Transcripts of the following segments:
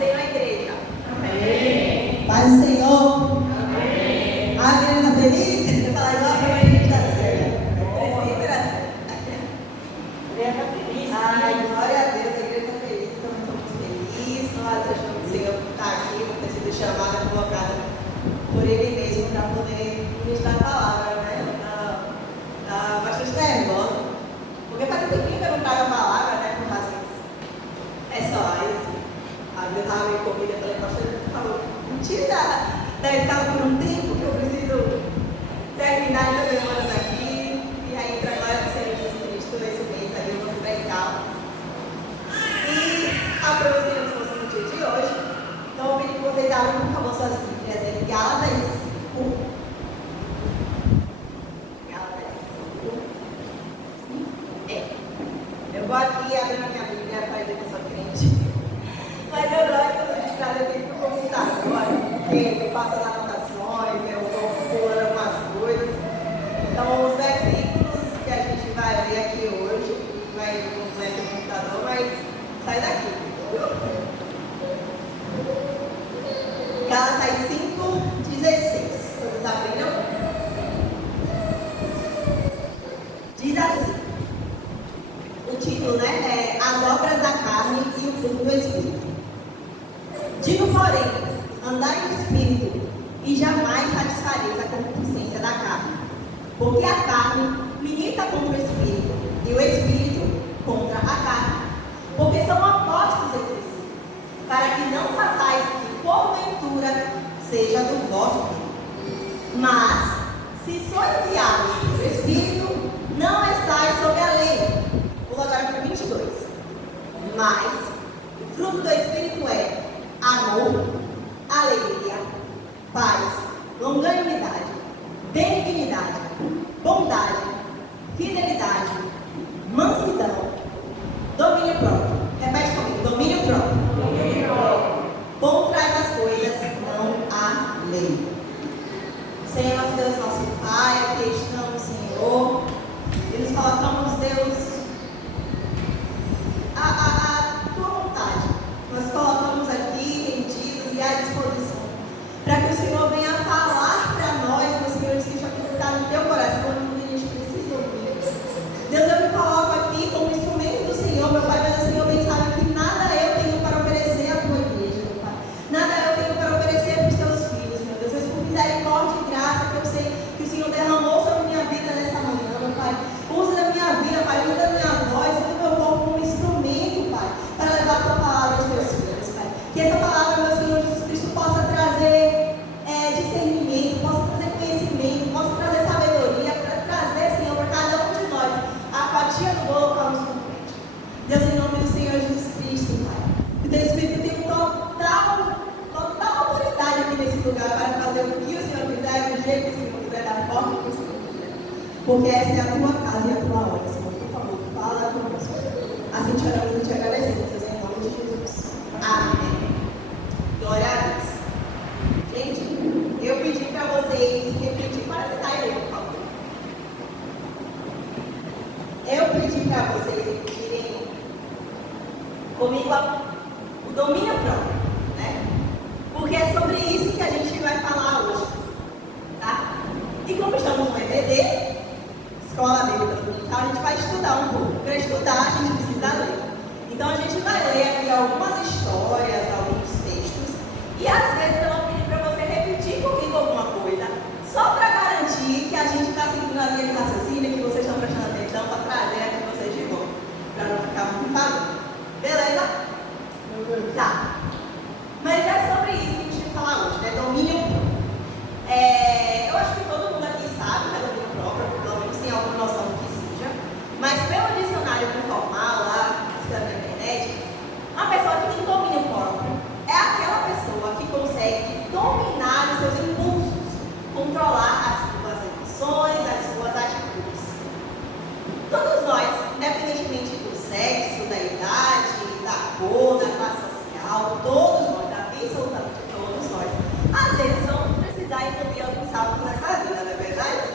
Senhor, a igreja. Amém. Paz do Senhor. Amém. A igreja está feliz? Você fala igual a igreja da Célia. Ai, glória a Deus, a igreja está feliz. Também estou muito feliz. Nós achamos que o Senhor está aqui, por ter sido chamada, colocada por Ele mesmo para poder ministrar a palavra, né? Está bastante nervosa. Porque faz um tempinho que eu não trago a palavra, né? Por razões pessoais. A Bíblia estava meio comida, eu falei, pastor, por favor, me tire da escala por um tempo que eu preciso terminar essas semanas aqui. E aí, para a glória do Senhor Jesus Cristo, esse mês aí eu vou para a escala. E a profecia que fosse no dia de hoje. Então, eu pedi que vocês abram, por favor, suas Bíblias em Gálatas 5. Gálatas 5. Eu vou aqui abrindo a minha Bíblia para dizer que eu sou crente. Mas eu gosto de trazer aqui para o computador, porque eu faço as anotações, eu vou pulando algumas coisas. Então, os versículos que a gente vai ler aqui hoje, vai completo no computador, mas sai daqui, viu? Gálatas 5:16. Todos abriram? Diz assim. O título, né, é As Obras da Carne e o Fruto do Espírito. Digo, porém, andai no Espírito e jamais satisfareis a concupiscência da carne. Porque a carne milita contra o Espírito e o Espírito contra a carne. Porque são opostos entre si, para que não façais o que porventura seja do vosso tempo. Mas, se sois guiados pelo Espírito, não estáis sob a lei. Vou agora para o 22. Mas, o fruto do Espírito é amor, alegria, paz, longanimidade, benignidade, bondade, fidelidade, mansidão, domínio próprio. Repete comigo, domínio próprio. Domínio próprio. Contra essas coisas não há lei. Senhor, nosso Deus, nosso Pai, aqui estamos, Senhor, e nos colocamos, Deus, a tua vontade. Nós colocamos aqui rendidos e à disposição, para que o Senhor venha falar para nós, meu Senhor, que aquilo está no teu coração, que a gente precisa ouvir. Deus, eu me coloco aqui como instrumento do Senhor, meu Pai, mas o Senhor bem sabe que nada eu tenho para oferecer à tua igreja, meu Pai. Nada eu tenho para oferecer para os teus filhos, meu Deus. Mas por misericórdia e graça que eu sei que o Senhor derramou sobre minha vida nessa manhã, meu Pai. Usa da minha vida, Pai, usa da minha voz, usa do meu corpo como instrumento, Pai, para levar a tua palavra aos teus filhos, Pai. Que essa palavra, meu Senhor Jesus Cristo, possa trazer discernimento, possa trazer conhecimento, possa trazer sabedoria, para trazer, Senhor, para cada um de nós a fatia do bolo para nos compete. Deus, em nome do Senhor Jesus Cristo, Pai, que o teu Espírito tem total autoridade aqui nesse lugar para fazer o que o Senhor quiser, do jeito que o Senhor quiser, da forma que o Senhor quiser. Porque essa é a tua casa e a tua hora, Senhor. Por favor, fala conosco. Assim te oramos e te agradecemos, Deus, em nome de Jesus. Amém. Glória a Deus. Gente, eu pedi para vocês repetir, para sentar aí, por favor. Eu pedi para vocês repetirem comigo o domínio próprio, né? Porque é sobre isso que a gente vai falar hoje, tá? E como estamos no EBD, Escola Bíblica Dominical, a gente vai estudar um pouco. Para estudar, a gente precisa ler. Então, a gente vai ler aqui algumas histórias, alguns textos, e às vezes eu vou pedir para você repetir comigo alguma coisa, só para garantir que a gente está seguindo a linha de raciocínio, que vocês estão prestando atenção para trazer aqui vocês de volta, para não ficar muito falando. Beleza? Tá. Mas é sobre isso que a gente vai falar hoje, né? Domínio próprio. Eu acho que todo mundo aqui sabe, né? Domínio próprio, pelo menos tem alguma noção do que seja. Mas pelo dicionário informal lá, na internet, uma pessoa que tem domínio próprio é aquela pessoa que consegue dominar os seus impulsos, controlar as suas emoções, as suas atitudes. Todos nós, independentemente do sexo, da idade, da cor, da classe social, todos nós, absolutamente todos nós, às vezes vamos precisar engolir alguns saltos nessa vida, não é verdade?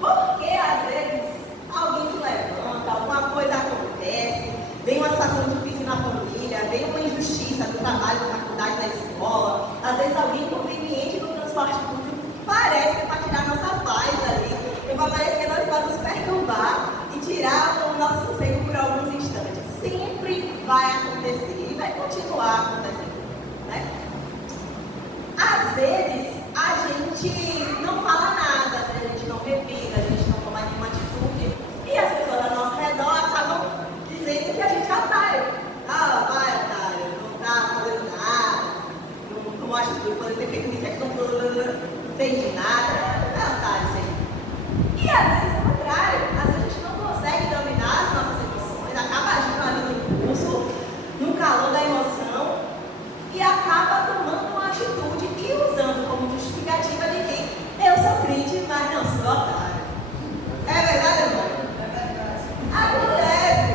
Porque às vezes alguém se levanta, alguma coisa acontece, vem uma situação difícil na família, vem uma injustiça no trabalho, na vai acontecer e vai continuar acontecendo, né? Às vezes, a gente não fala nada, a gente não revida, a gente não toma nenhuma atitude e as pessoas ao nosso redor acabam dizendo que a gente é otário. Ah, vai, otário, não tá fazendo nada, não tomou atitude, pode ter feito isso, não fez nada, é otário isso aí. E às vezes é o contrário, às vezes a gente não consegue dominar as nossas emoções, acaba agindo ali no impulso, no calor da emoção e acaba tomando uma atitude e usando como justificativa de que eu sou crente, mas não sou otário. É verdade, irmão? É verdade. Acontece.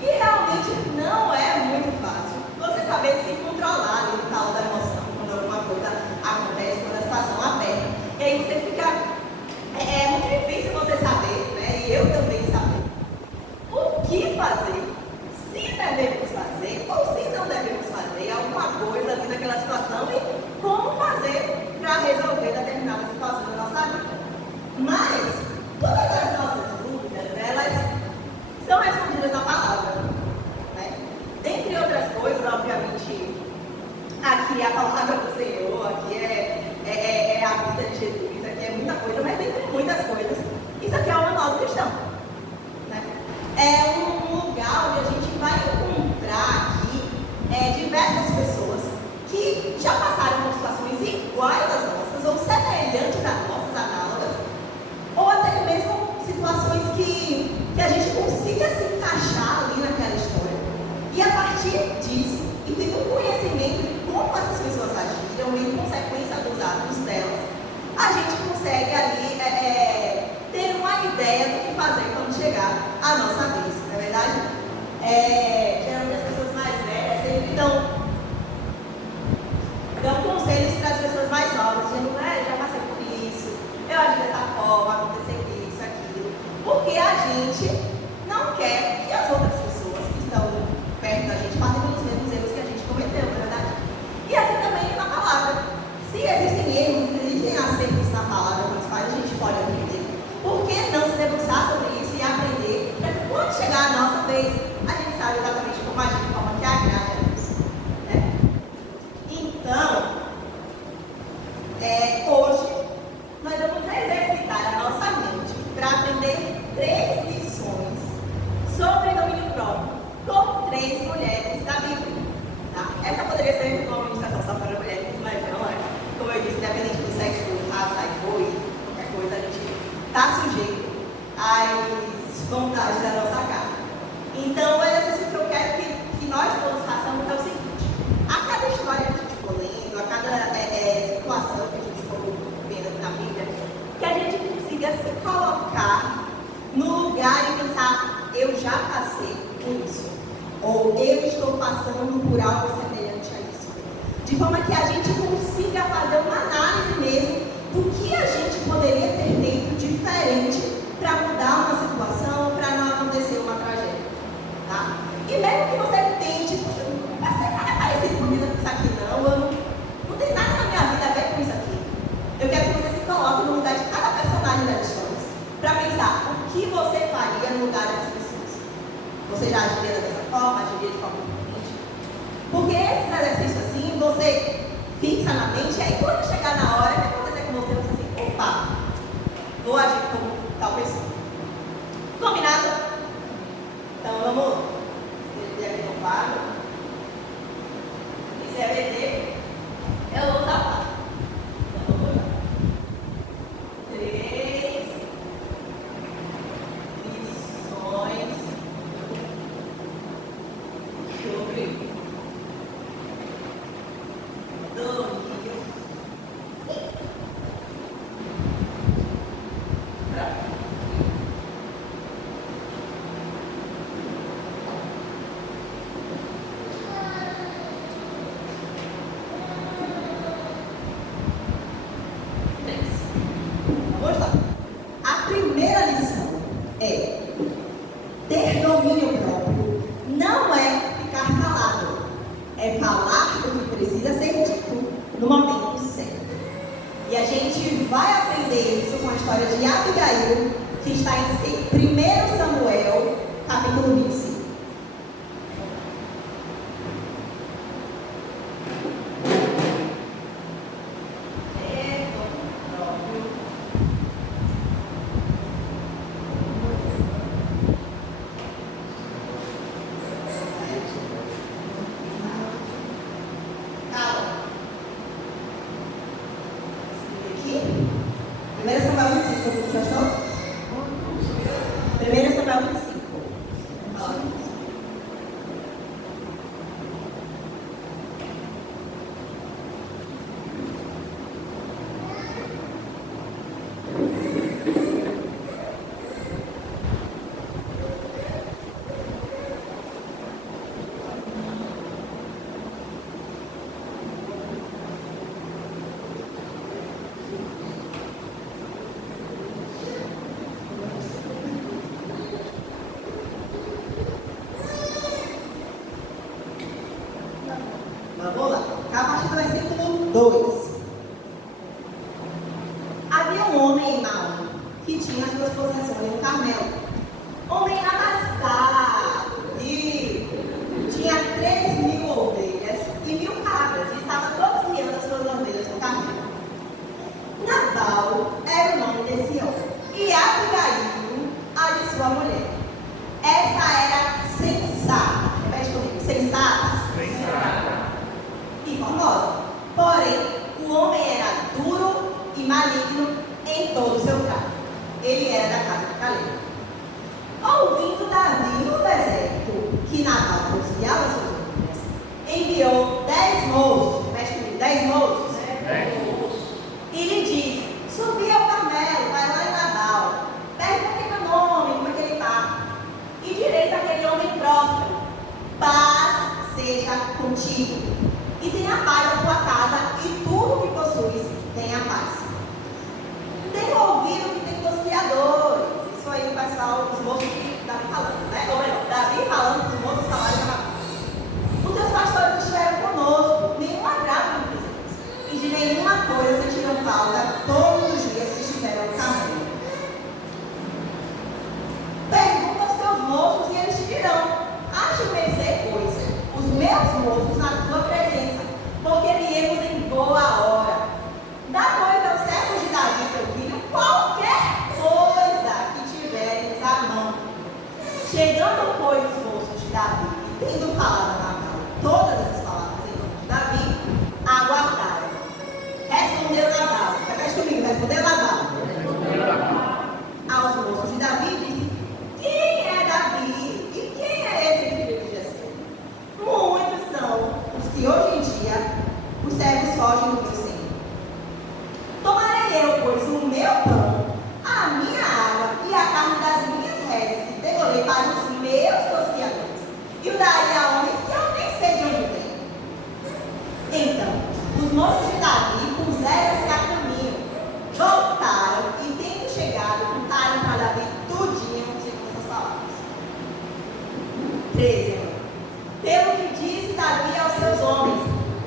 E realmente não é muito fácil você saber se controlar ali no calor da emoção quando alguma coisa acontece, quando a situação aperta. E aí você fica... É muito difícil você saber, né? E eu também saber o que fazer, se devemos fazer ou se não devemos fazer alguma coisa ali naquela situação e como fazer para resolver determinada situação da nossa vida. Mas todas as nossas dúvidas, elas são respondidas na palavra, né? Dentre outras coisas, obviamente, aqui é a palavra do Senhor, aqui é a vida de Jesus, aqui é muita coisa, mas dentre muitas coisas, isso aqui é o manual do cristão, né? É um lugar onde a gente vai encontrar aqui diversas pessoas que já passaram por situações iguais às nossas, ou semelhantes às nossas, análogas, ou até mesmo situações que a gente consiga se encaixar ali naquela história. E a partir disso, e tendo conhecimento de como essas pessoas agiram e em consequência dos atos delas, a gente consegue ali ter uma ideia do que fazer quando chegar a nossa vez, não é verdade? Geralmente as pessoas mais velhas sempre dão conselhos para as pessoas mais novas, dizendo, já passei por isso, eu agi dessa forma, aconteceu isso, aquilo, porque a gente não quer que as outras pessoas que estão perto da gente passem pelos mesmos erros que a gente cometeu, não é verdade? E assim também na palavra. Se existem erros, existem acertos na palavra com os quais a gente pode aprender, por que não se debruçar sobre isso e aprender para que quando chegar a nossa vez, a gente sabe exatamente como agir de forma que agrade a Deus, né? Então, hoje, nós vamos exercitar a nossa mente para aprender 3 lições sobre domínio próprio com 3 mulheres da Bíblia. Tá? Essa poderia ser uma ministração só para mulheres, mas não é. Como eu disse, independente do sexo, raça e cor, qualquer coisa, a gente está sujeito às vontades da nossa carne. Então, o exercício que eu quero que nós todos façamos é o seguinte: a cada história que a gente for lendo, a cada situação que a gente for vendo na Bíblia, que a gente consiga se colocar no lugar e pensar, eu já passei por isso, ou eu estou passando por algo semelhante a isso, de forma que a gente consiga fazer uma análise mesmo do que a gente poderia ter feito diferente para mudar uma situação, para não acontecer uma tragédia, tá? E mesmo que você tente, não é parecido com isso aqui não, não tem nada na minha vida a ver com isso aqui. Eu quero que você se coloque no lugar de cada personagem das histórias, para pensar o que você faria no lugar dessas pessoas. Você já agiria dessa forma, agiria de forma diferente? Porque esse exercício assim, você fixa na mente, e aí quando chegar na hora, o que acontecer com você, você assim, opa, vou agir como tal pessoa. Combinado? Então vamos escrever aqui no quadro. Isso é VD. Eu vou usar quadro. Então vamos lá. 3 lições sobre domínio próprio. Vamos lá. A primeira lição é: ter domínio próprio não é ficar calado, é falar o que precisa ser dito no momento certo. E a gente vai aprender isso com a história de Abigail, que está em 1 Samuel, capítulo 25. Todo mundo já achou? 1 Samuel 25. Vamos lá. A partir do versículo 2. Havia um homem em Naum que tinha suas possessões no Carmelo. Homem abastado e tinha 3.000 ovelhas e 1.000 cabras, e estava todos guiando as suas ovelhas no Carmelo. Nabal era o nome desse homem, e Abigail, a de sua mulher. Esta era sensata. Repete comigo: sensata. E formosa. Porém, o homem era duro e maligno em todo o seu trato. Ele era da casa de Caleb. Ouvindo Davi no deserto que Nabal conciliava suas ovelhas, enviou 10 moços, repete comigo, 10 moços, e lhe disse: subi ao Carmelo, vai lá em Nabal, perguntei meu nome, como é que ele está, e direis àquele homem próspero: paz seja contigo, e tenha paz na tua casa, e tudo que possuis tenha paz. Tenho ouvido que tem tosquiadores. Isso aí o pessoal, os moços que Davi falando, né? Ou melhor, Davi falando que os moços falaram de os teus pastores estiveram conosco, nenhum agravo nos fizemos, e de nenhuma coisa sentiram falta todos os dias que estiveram no caminho. Pergunta aos teus moços e eles te dirão: ache mercê, pois, os meus moços na tua presença, porque viemos em boa hora. Dá, pois, aos servos de Davi, teu filho, qualquer coisa que tiveres à mão. Chegando, pois, os moços de Davi, e tendo falado a Nabal todas essas palavras em nome de Davi, aguardaram. Respondeu Nabal. Repete comigo: respondeu Nabal. Aos moços de Davi, disse: quem é Davi? E quem é esse filho de Jessé? Muitos são os que hoje em dia os servos fogem do meu Senhor. Tomarei eu, pois, o meu pão, a minha água e a carne das minhas redes, que devorei para os meus tosquiadores, e o darei a homens que eu nem sei de onde vem. Então, os moços de Davi puseram-se a caminho, voltaram e, tendo chegado, contaram para Davi tudinho segundo essas palavras. 13. Pelo que disse Davi aos seus homens: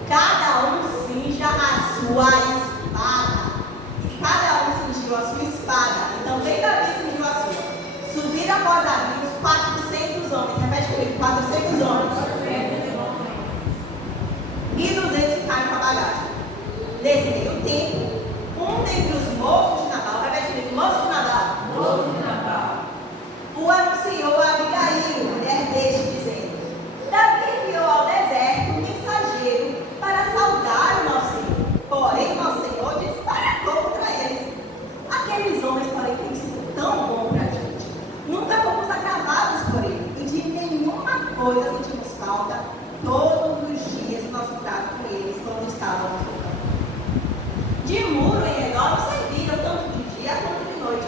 cada um cinja a sua espada. E cada um cingiu a sua espada. E também Davi cingiu a sua. Subiram após Davi os 400 homens. Repete comigo: 400 homens. E 200 ficaram com a bagagem. Nesse meio tempo, um dentre os moços de Nabal, repete comigo: moço de Nabal. O anunciou a Abigail, mulher deste, dizendo: Davi enviou ao deserto um mensageiro para saudar o nosso Senhor. Porém, nosso Senhor disparou contra eles. Aqueles homens, porém, têm sido tão bons para a gente. Nunca fomos agravados por ele, e de nenhuma coisa sentimos falta todos os dias do nosso trato com eles, quando estávamos no campo. De muro em redor nos serviram, tanto de dia quanto de noite,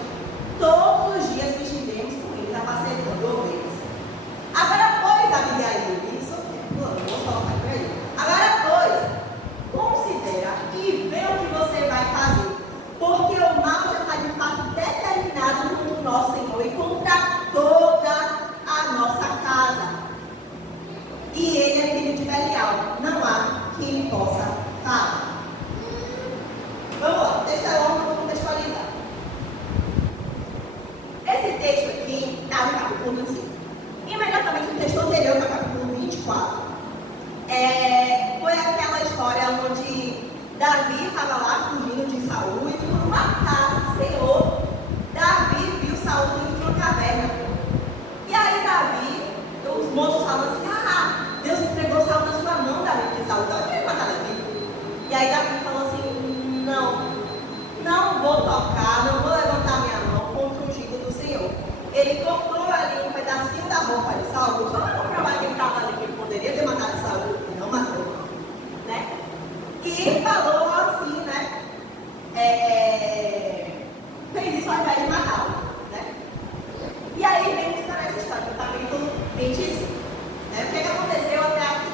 todos os dias que estivemos com eles, apacentando ovelhas. Agora, pois, Abigail, isso eu vou colocar por aí. Agora, pois, considera e vê o que você vai fazer, porque o mal já está de fato determinado contra o nosso Senhor e contra toda a nossa casa. E ele é filho de Belial, não há quem lhe possa falar. Vamos lá, deixa eu vou contextualizar. Esse texto aqui está no capítulo 5. Imediatamente o texto anterior, no capítulo 24, foi aquela história onde Davi estava lá fugindo de Saul e por uma casa do Senhor, Davi viu Saul dentro de uma caverna. E aí Davi, os moços falam assim: Deus entregou Saul na sua mão, Davi, porque Saul estava querendo matar Davi. E aí Davi falou assim: não vou tocar, não vou levantar minha Nabal pai de Saul, só para comprovar que ele estava ali, que ele poderia ter matado Saul e não matou, né? E falou assim, né? Fez isso ao invés de matá-lo, né? E aí vem buscar essa história, no capítulo 25. Né? O que aconteceu até aqui?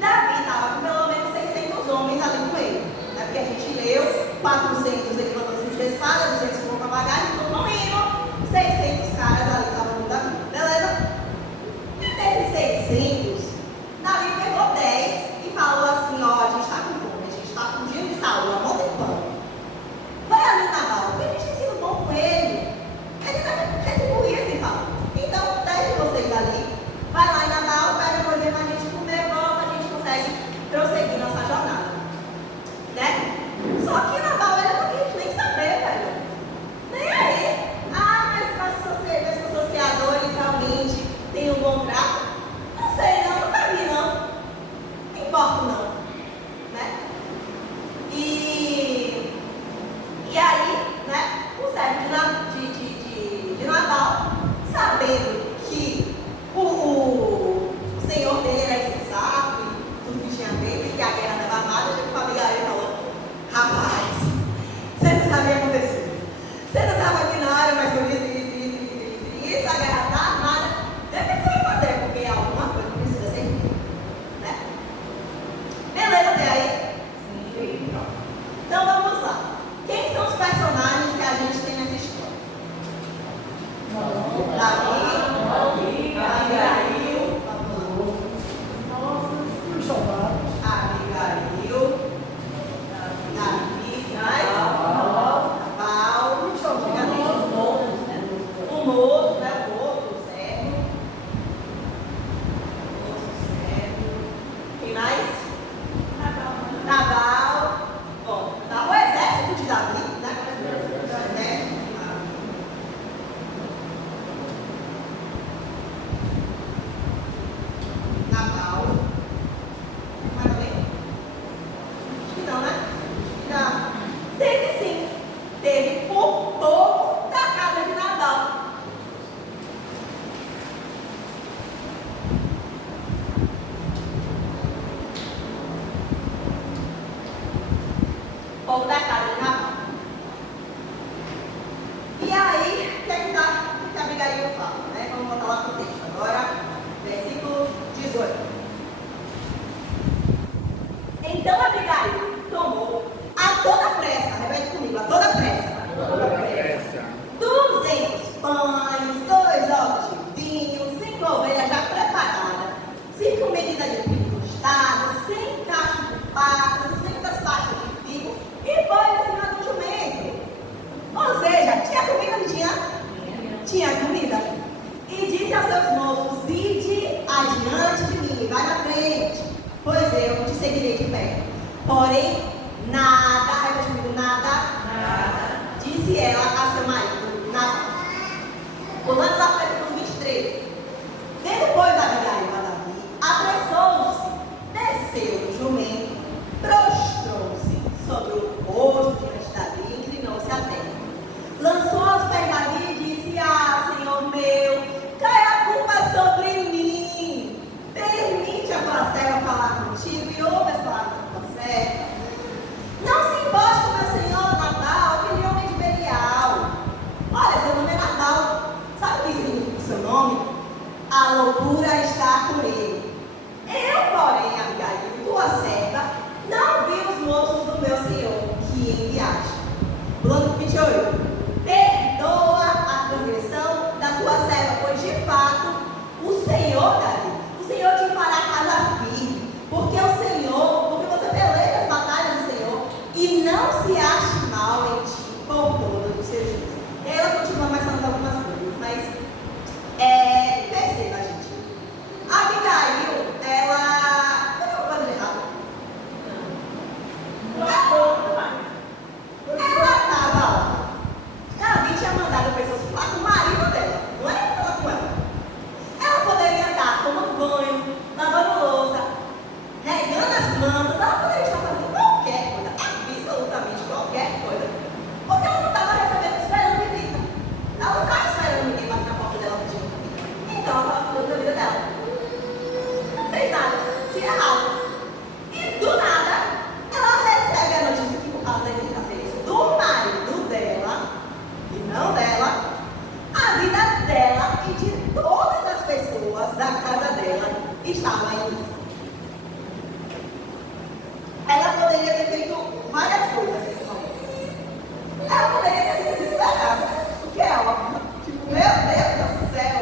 Davi estava com pelo menos 600 homens ali com ele. Né? Porque a gente leu 400 ele mandou se de espada, 200 foram para bagagem, então no mínimo 600 caras ali estavam com Davi. Beleza? E desses 600, Davi pegou 10 e falou assim: ó, a gente está com fome, a gente está fugindo de Saul, a mão de pão. Vai ali na Nabal, porque a gente tem sido bom com ele. Ele vai retribuir esse favor. Então, 10 de vocês ali, vai lá em Nabal, pega coisa pra gente comer, volta, a gente consegue prosseguir nossa jornada. Né? Só que Nabal, ele não quis nem saber, velho. Nem aí. Ah, mas meus associadores realmente têm um bom trato? Não sei, não, nunca vi, não. Não importa, não. Né? E aí, né, o servo de Nabal, sabendo que o senhor dele era insensato, e tudo que tinha feito, e que a guerra estava armada, já que o Abigail falou: rapaz, você não sabia acontecer. Você não estava aqui na área, mas por isso, a guerra está armada. O que você vai fazer? Porque alguma coisa precisa ser feita. Né? Beleza até aí? Sim. Então vamos lá. Quem são os personagens que a gente tem nessa história? Davi, Abigail, Davi, Nabal, o moço, né? O servo. Quem mais? Nabal. Bom, o exército de Davi, né? O exército. Nabal. Mais alguém? Acho que não, né? Não. Teve sim. Teve por pouco da casa de Nabal. Povo da casa de Nabal. E aí, o que a Abigail fala, né? Vamos voltar lá para o texto agora, versículo 18. Então Abigail tomou a toda pressa, repete comigo, a toda pressa. 200 pães, 2 ovos de vinho, 5 ovelhas já preparadas, 5 medidas de trigo tostado, 100 cachos de passas, 200 pastas de figo e põe em cima do jumento. Ou seja, tinha comida, não tinha? Tinha comida. E disse aos seus moços: ide adiante de mim, vai na frente, pois eu te seguirei de perto. Porém, nada, repete comigo, nada, disse ela a seu marido, nada. Pulando lá para o versículo 23. Depois Abigail a Davi, apressou-se, desceu do jumento, prostrou-se sobre o rosto diante de Davi e inclinou-se à terra. Lançou aos pés de Davi e disse: ah, Senhor meu, cai a culpa sobre mim. Permite a tua serva falar contigo e ouve as palavras da tua serva. Não se importe com meu senhor Nabal, aquele homem de Belial. Olha, seu nome é Nabal. Sabe o que significa? estava em Lisa. Ela poderia ter feito várias coisas nesse momento. Ela poderia ter sido desesperada, o que é óbvio. Tipo, meu Deus do céu,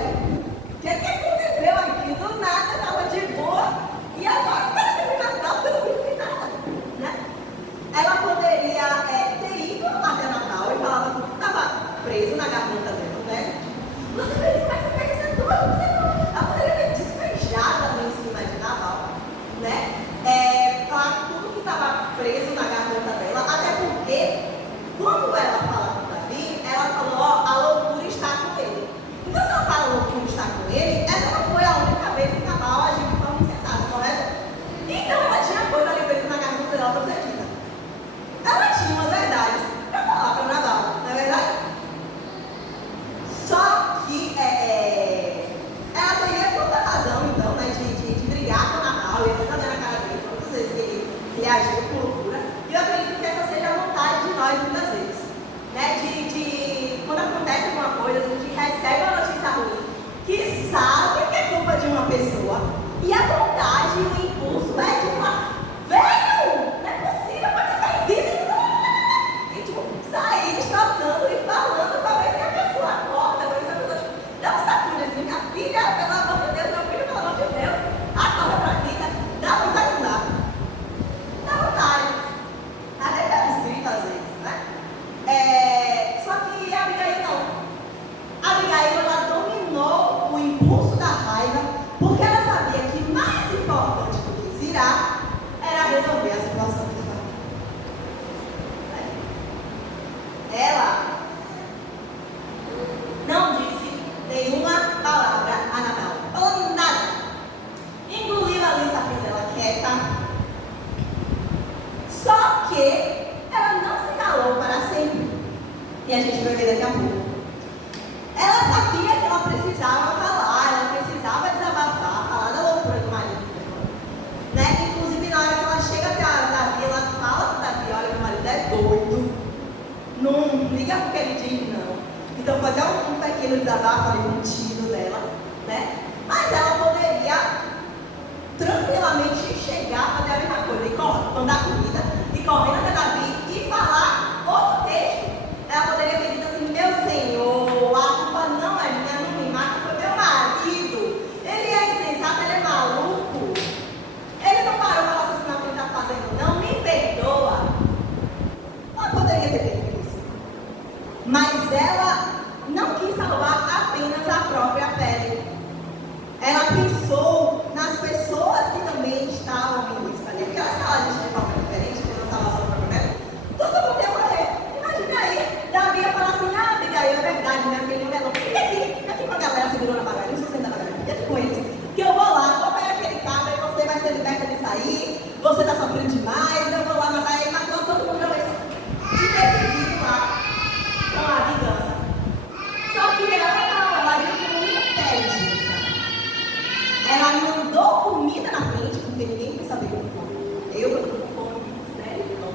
o que aconteceu aqui? Do nada, estava de boa, e agora para terminar Natal, eu não vi nada, né? Ela poderia ter ido até Natal e falava que estava preso na garganta dela, né? Você fez, mas você fez isso tudo, você não. Ela poderia ter despejado ali em cima de Natal, né? Falar tudo que estava preso na garganta dela, até porque quando ela fala com Davi, ela falou, ó, a loucura está com ele. Então, se ela fala a loucura está com ele, essa não foi a única vez que Nabal agiu de forma insensata, correto? Então, ela tinha coisa ali presa na garganta dela para ser dita. Ela tinha umas verdades para falar para Nabal, não é verdade? Só que ela teria toda a razão, então, né, de brigar com Nabal e fazer na cara dele todas as vezes que ele agiu com loucura. E eu acredito que essa seja a vontade de nós muitas vezes, né? Quando acontece alguma coisa, a gente recebe uma notícia ruim, que sabe que é culpa de uma pessoa, e a vontade, o impulso é de falar, velho, não é possível, porque faz isso, e tipo, sair destroçando e falando, talvez que a pessoa acorda, talvez a pessoa tipo, dá um sacude assim, minha filha, pelo amor de Deus, meu filho, pelo amor de Deus, acorda pra vida, dá vontade de dar. Dá vontade. Até está escrito às vezes, né? Só que a Abigail não. A Abigail, ela dominou o impulso da raiva, porque ela sabia que mais importante do que se irar era resolver a situação que estava. Ela não disse nenhuma palavra a Nabal. Falou nada. Engoliu ali essa filha dela quieta. Só que ela não se calou para sempre. E a gente vai ver daqui a pouco. Ela sabia que ela precisava falar, ela precisava desabafar, falar da loucura do marido dela, né? Inclusive, na hora que ela chega até Davi, ela fala para Davi, olha, meu marido é doido. Não liga porque ele diz não. Então, foi até um pequeno desabafo ali contido dela, né? Mas ela poderia tranquilamente chegar a fazer a mesma coisa e mandar comida e correr até Davi e falar outro texto. Ela poderia ter dito assim, meu Senhor, a culpa não é minha, não me mata, foi meu marido. Ele é insensato, ele é maluco. Ele não parou para assassinar o que ele está fazendo, não, me perdoa. Ela poderia ter feito isso. Mas ela não quis salvar apenas a própria pele. Ela pensou nas pessoas que também estavam em risco ali. Porque ela estava de forma diferente, que não estava só o próprio pele. Todo mundo ia morrer. Imagina aí, Davi ia falar assim, ah, Abigail, é verdade, minha filha não é louca. Fica aqui com a galera segurando a bagagem, não sustenta a bagagem, fica aqui com eles. Que eu vou lá, vou pegar aquele cabra e você vai ser liberta de sair, você está sofrendo demais, eu vou lá matar ele, mas todo mundo já vai se decidir lá com a vingança. Só que ela não, ela agiu com muita inteligência. Ela mandou comida na frente, porque ninguém quer saber com fome. Eu estou com fome, sério, não.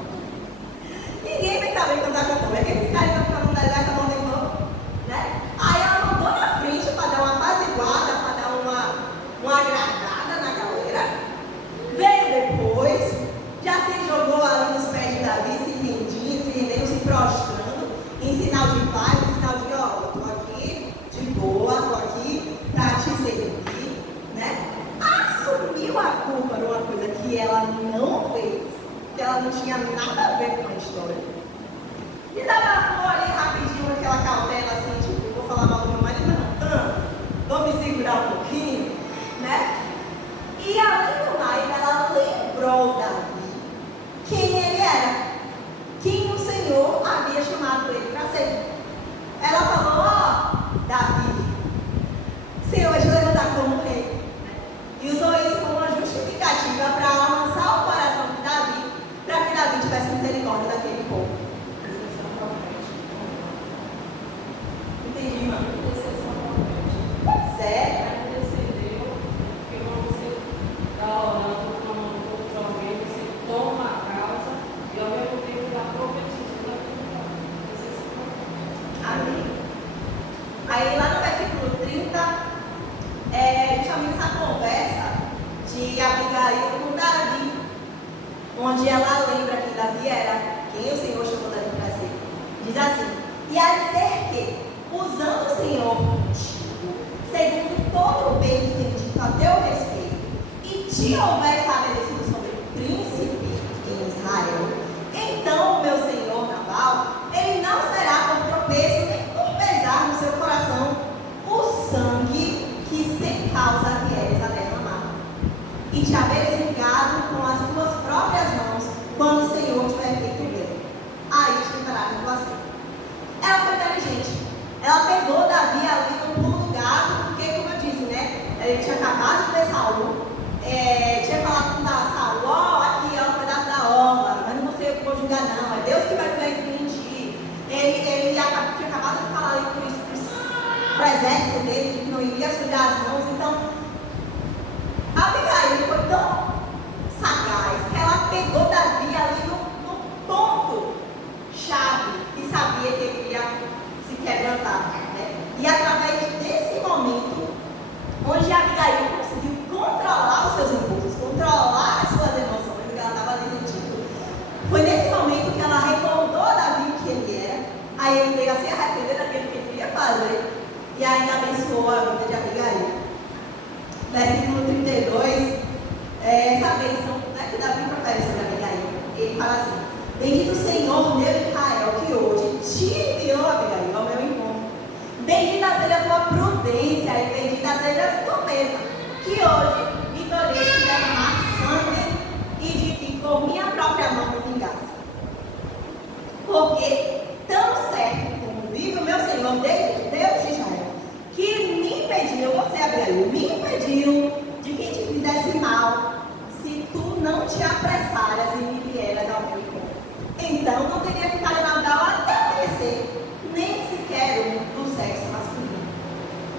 Ninguém vai saber quando está com fome. Aqueles caras que estão ficando no deserto, a mão de novo, né? Aí ela mandou na frente para dar uma apaziguada, para dar uma agradada na galera. Veio depois, já se jogou ali nos pés de Davi, se rendendo, se prostrando, em sinal de paz, em sinal de, ó, eu estou aqui de boa, estou aqui para te servir, né? Assumiu a culpa numa coisa que ela não fez, que ela não tinha nada a ver com a história. Desabafou ali rapidinho aquela cautela assim, tipo, vou falar mal do meu marido, mas não tanto, vou me segurar um pouquinho, né? E além do mais, ela lembrou Davi quem ele era, quem o Senhor havia chamado ele para ser. Ela falou, ó, Davi, Senhor vai te levantar como rei. E usou isso como uma justificativa para amansar o coração de Davi, para que Davi tivesse misericórdia daquele povo. Entendi, mano? Pois é. Porque quando você está orando, clamando por alguém, onde ela lembra que Davi era quem o Senhor chamou Davi para ser. Diz assim: e a dizer que, usando o Senhor contigo, segundo todo o bem que tem dito a teu respeito, e te houver estabelecido sobre príncipe em Israel, então o meu senhor Nabal, ele não será por tropeço nem por pesar no seu coração o sangue que sem causa vieres a derramar, e te haveres vingado com as tuas próprias mãos, quando o Senhor tiver feito bem. Aí te livrará de tua sede. Ela foi inteligente. Ela pegou Davi ali no pulo do gato, porque, como eu disse, né? Ele tinha acabado de ver Saul, tinha falado com Saul: ó, aqui é um pedaço da orla, mas não sei o que vou julgar, não. É Deus que vai julgar entre ti. Ele tinha acabado de falar ali para o exército dele, que não iria sujar as mãos. Então, Abigail foi tão sagaz que ela pegou Davi ali no ponto chave e sabia que ele ia se quebrantar, né? E através desse momento, onde Abigail conseguiu controlar os seus impulsos, controlar as suas emoções, que ela estava sentindo, foi nesse momento que ela recordou a Davi o que ele era. Aí ele veio a se arrepender daquilo que ele ia fazer e ainda abençoou a vida de Abigail. Versículo 32, essa bênção, né, que Davi profere sobre Abigail. Ele fala assim: bendito o Senhor, meu Israel, que hoje te enviou, Abigail, ao meu encontro. Bendita seja a tua prudência e bendita seja a tua mesa, que hoje me tornei de derramar sangue e de ti com minha própria mão me vingasse. Porque tão certo como vive o meu Senhor, Deus de Israel, que me impediu, você, Abigail, me impediu de que te fizesse mal, se tu não te apressaras e me vieras ao meu encontro. Então não teria ficado Nabal até amanhecer, nem sequer um do sexo masculino.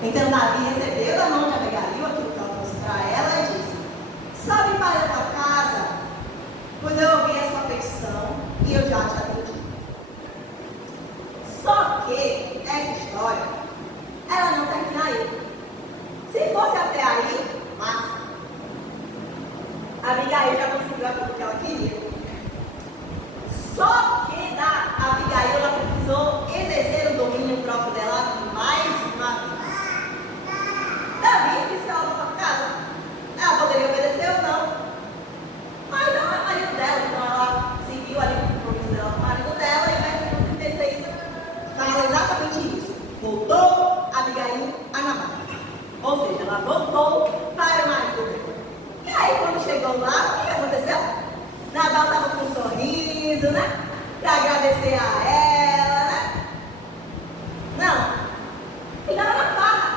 Então Davi recebeu da mão de Abigail aquilo que ela trouxe para ela e disse: sobe para a tua casa, pois eu ouvi a sua petição e eu já te atendi. Só que essa história, ela não termina aí. Se fosse até aí, massa. Abigail já conseguiu aquilo que ela queria. Só que da Abigail, ela precisou exercer o domínio próprio dela mais uma vez. Davi disse que ela voltou para casa. Ela poderia obedecer ou não, mas ela é o marido dela, então ela seguiu ali o compromisso dela com o marido dela. E o versículo 36 fala exatamente isso: voltou Abigail a Nabal. Ou seja, ela voltou para o marido dela. E aí, quando chegou lá, o que aconteceu? Nabal estava com um sorriso, né? Para agradecer a ela, né? Não. Ele estava na farra.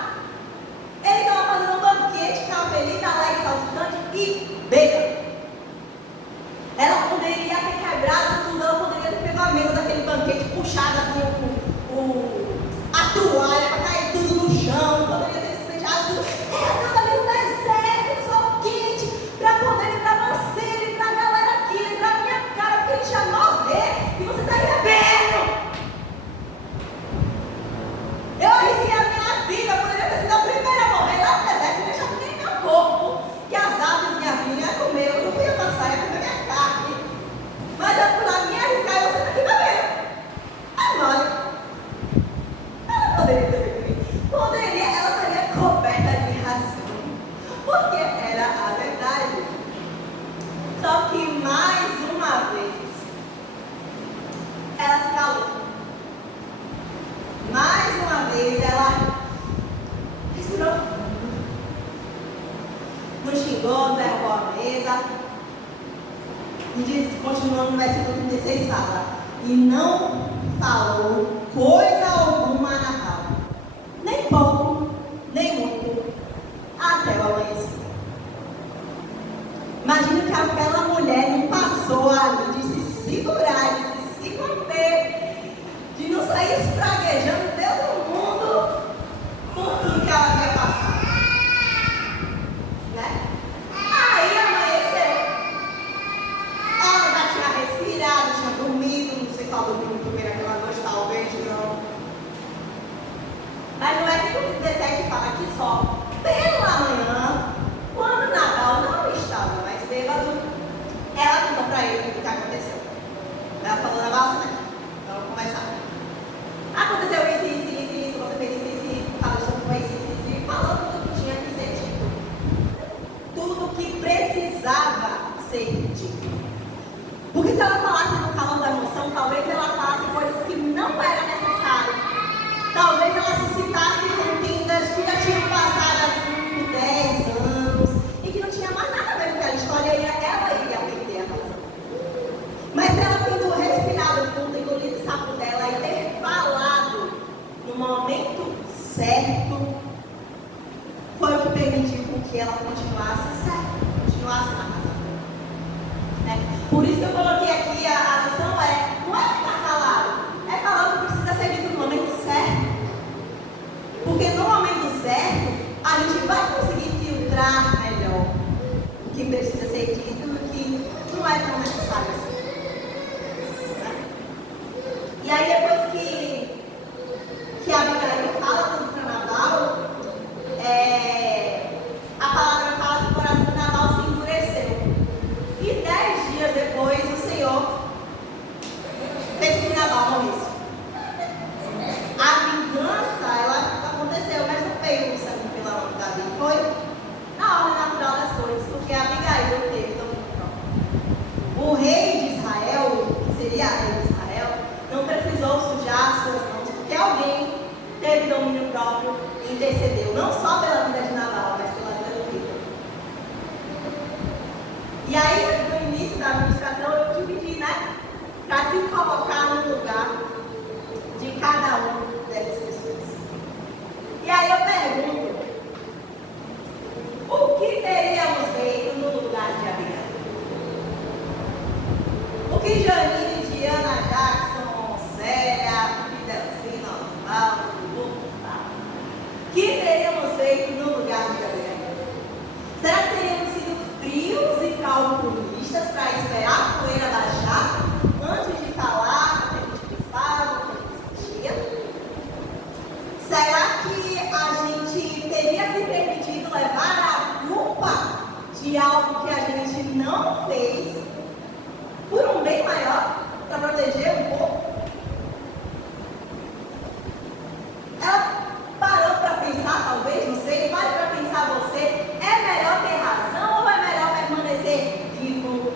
Ele estava fazendo um banquete, estava feliz, alegre, saltitante e bêbado. Ela poderia ter quebrado tudo, ela poderia ter pegado a mesa daquele banquete, puxado assim a toalha para cair tudo no chão, poderia ter se fechado tudo. Ela estava ali no deserto, sol quente, para poder livrar você, livrar a galera aqui, livrar a minha cara, porque ele já morrer e você está aí bebendo. Eu arrisquei a minha vida, eu poderia ter sido a primeira a morrer lá no deserto, deixar nem meu corpo, que as aves minha vinha ia comer, eu não podia passar, ia comer minha carne. Mas eu fui lá me arriscar e você está aqui bebendo. Aí, olha. Ela poderia ter feito isso. Poderia, ela estaria coberta de razão. Porque era a verdade. Só que mais uma vez, ela se calou. Mais uma vez, ela respirou fundo. Não xingou, não derrubou a mesa. E diz, continuando no versículo 36, fala: e não falou coisa alguma a Nabal, nem pouco, nem muito, até o amanhecer. Imagina que aquela mulher não passou ali de se segurar, de se conter, de não sair espraguejando Deus no mundo por tudo que ela havia passado. Né? Aí amanheceu. Ela já tinha respirado, tinha dormido, não sei se ela dormiu muito bem naquela noite, talvez não. Mas no versículo 17 fala que só pela manhã, quando Nabal não estava mais bêbado, ela contou para ele ser digno. Porque se ela falasse no calor da emoção, talvez ela falasse coisas que não era necessário. Talvez ela suscitasse contendas que já tinham passado há 5, 10 anos e que não tinha mais nada a ver com aquela história e ela iria perder a razão. Mas ela tendo respirado fundo, engolido o sapo dela e ter falado no momento certo, foi o que permitiu com que ela continuasse certa, continuasse na razão. Por isso que eu coloquei aqui, a lição não é ficar calado, é falar o que precisa ser dito no momento certo. Porque no momento certo, a gente vai conseguir filtrar melhor o que precisa ser dito e o que não é tão necessário assim. E aí depois que a Abigail fala do Nabal, a palavra fala que o coração de Nabal se endureceu. E 10 dias depois o Senhor fez com que Nabal morresse. A vingança, ela aconteceu, mas não veio no sangue pela mão de Davi. Foi na ordem natural das coisas, porque a Abigail teve domínio próprio. O rei de Israel, que seria a rei de Israel, não precisou sujar suas mãos, porque alguém teve domínio próprio e intercedeu, não só pela vida de Nabal, mas pela vida do rei. E aí, no início da administração, eu te pedi, para se colocar no lugar de cada um dessas pessoas. E aí eu pergunto, o que teríamos feito no lugar de Abigail? O que Janine, Diana, Jackson, Célia, Fidelcina, Osvaldo, Gustavo, o que teríamos feito no lugar de Abigail? Será que teríamos sido frios e calculistas para esperar a poeira baixar antes de falar o que a gente pensava, o que a gente sentia? Será que a gente teria se permitido levar a culpa de algo que a gente não fez por um bem maior, para proteger um pouco? Ela parou para pensar, talvez, não sei, pare para pensar você, é melhor ter razão ou é melhor permanecer vivo,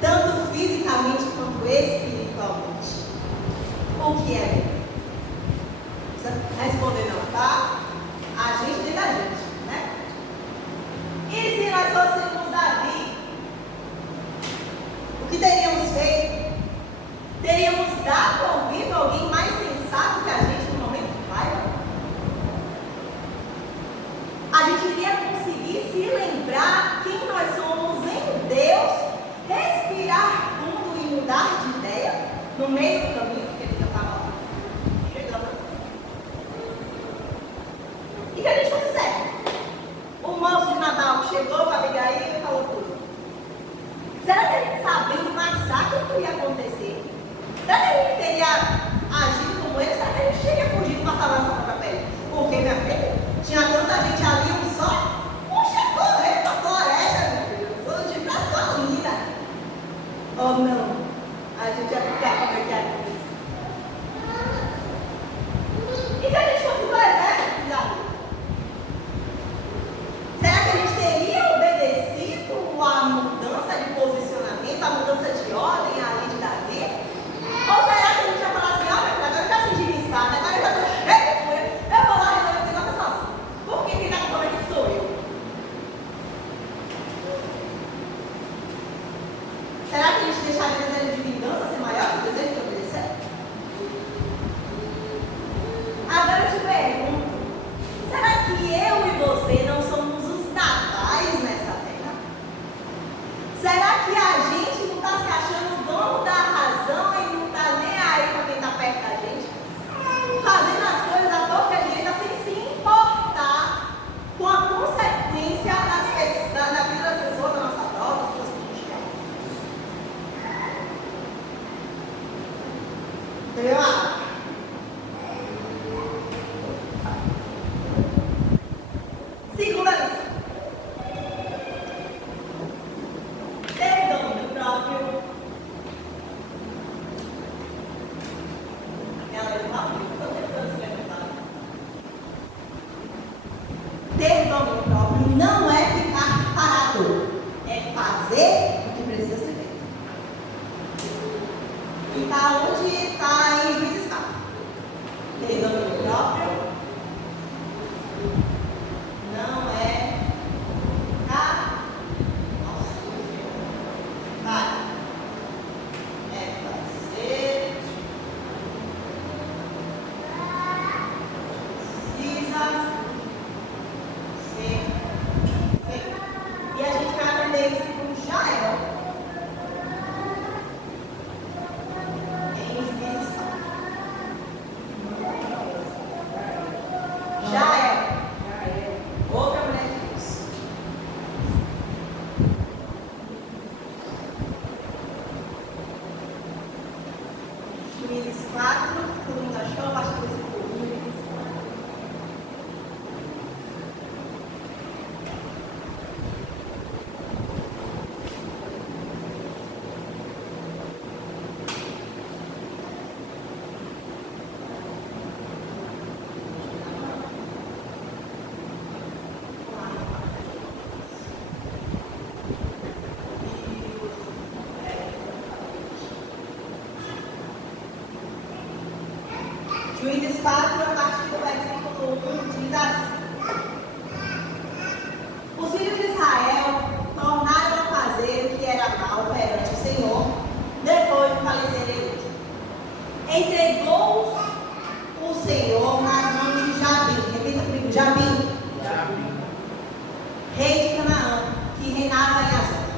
tanto fisicamente quanto espiritualmente? O que é? Responder não, tá? A gente diz a gente, né? E se nós fôssemos Davi, o que teríamos feito? Teríamos dado ouvido a alguém mais sensato que a gente no momento de raiva? A gente iria conseguir se lembrar quem nós somos em Deus, respirar fundo e mudar de ideia no meio do caminho, porque ele já estava chegando. E que a gente fosse sério. O moço de Nabal chegou para Abigail e falou tudo. Será que a gente sabendo o massacre que ia acontecer? Será que a gente teria agido como ele? Será que a gente teria fugido para salvar nossa própria pele? Porque, minha filha, tinha tanta gente ali, um só. Puxa, correr para a floresta, meu filho. Sou de pra sua linda. Oh, não. A gente ia ficar como é que era isso. E se a gente fosse para o exército, já? Será que a gente teria obedecido a mudança de posicionamento, a mudança de ordem ali de Davi? Ou será que a gente ia falar assim, ó, meu filho, agora eu já senti minha espada, agora eu já estou cheio de fúria, eu vou lá resolver esse negócio sozinho. Por que quem está com problema aqui sou eu? Será que a gente deixaria o desejo de vingança ser maior que o desejo de obedecer? Agora eu te pergunto, será que eu e você não somos os Nabais nessa terra? Será que a gente não está se achando dono da razão e não está nem aí para quem está perto da gente? Fazendo as coisas à torta e à direita sem se importar com a consequência da vida das pessoas, da nossa prova, das pessoas que a gente quer. Juízes 4, a partir do versículo 1, diz assim: os filhos de Israel tornaram a fazer o que era mal perante o Senhor, depois de falecer Eude. Entregou-os o Senhor nas mãos de Jabim. Repita comigo: Jabim. Rei de Canaã, que reinava em Azor.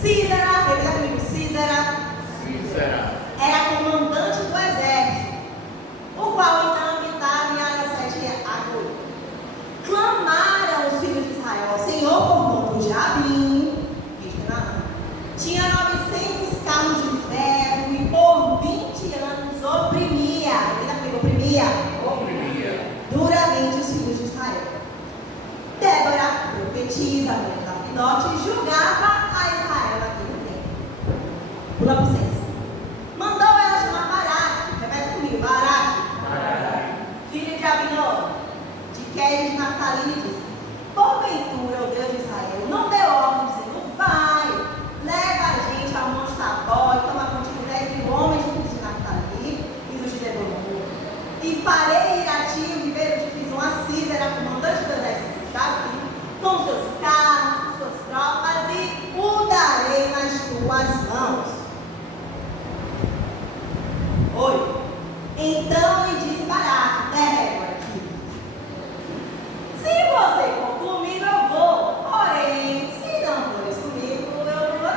Císera, repita comigo: Císera. Era comandante do exército, o qual então habitava em Aracete Agoi. Clamaram os filhos de Israel ao Senhor por conta de Jabim, rei de Canaã. Tinha 900 carros de ferro e por 20 anos oprimia duramente os filhos de Israel. Débora, profetisa, mulher da Pidote, julgava a Israel naquele tempo. Pula para o 6. Mandou ela chamar Baraque, repete comigo: Baraque, filho de Abinó, de Quedes de Naftali, e disse: porventura o Deus de Israel não deu ordem dizendo: vai, leva a gente ao monte Tabor e toma contigo 10.000 homens de Naftali e dos de Zebulon, e farei ir a ti o ribeiro de Quizon a Císera, comandante do exército de Davi, com seus carros, com suas tropas, e o darei nas tuas mãos. Oi. Então lhe disse Baraque: Débora, se você for comigo, eu vou. Porém, se não fores comigo, eu não vou.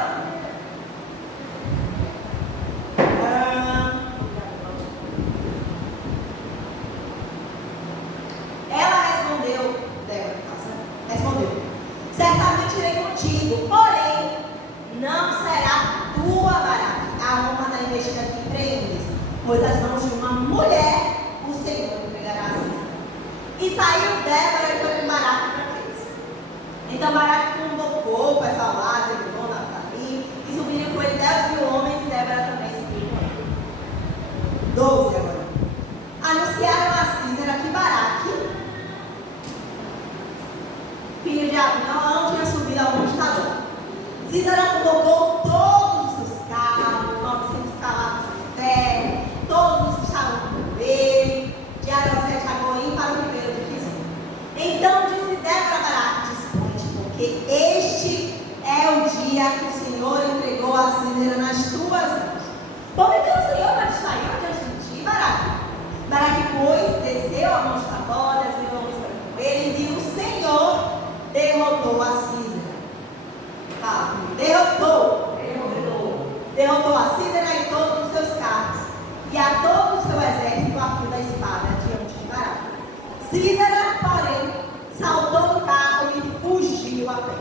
Ela respondeu, Débora, certamente irei contigo, porém, não será tua, Baraque, a honra da investida que empreendes, pois as mãos de uma mulher o Senhor entregará a Císera. E saiu Débora e foi com Baraque para Quedes. Então Baraque convocou o pessoal lá, Zebulon, Naftali, e subiram com ele 10.000 homens, e Débora também subiu com ele. 12 agora. Anunciaram a Císera que Baraque, filho de Abinó, não tinha subido ao monte Tabor. Císera convocou todos os seus carros, 900 cavalos de ferro, todos os que estavam com ele, de Aracete Agoim para o ribeiro de Quizon. Então disse Débora a Baraque: dispõe-te, porque este é o dia que o Senhor entregou a Císera nas tuas mãos. Porque o Senhor vai te sair diante de ti, Baraque. Baraque, pois, desceu ao monte Tabor, 10.000 homens foram com eles, e o Senhor derrotou a Císera. Derrotou a Císera e todos os seus carros, e a todo o seu exército a fio da espada diante de Baraque. Císera, porém, saltou do carro e fugiu a pé.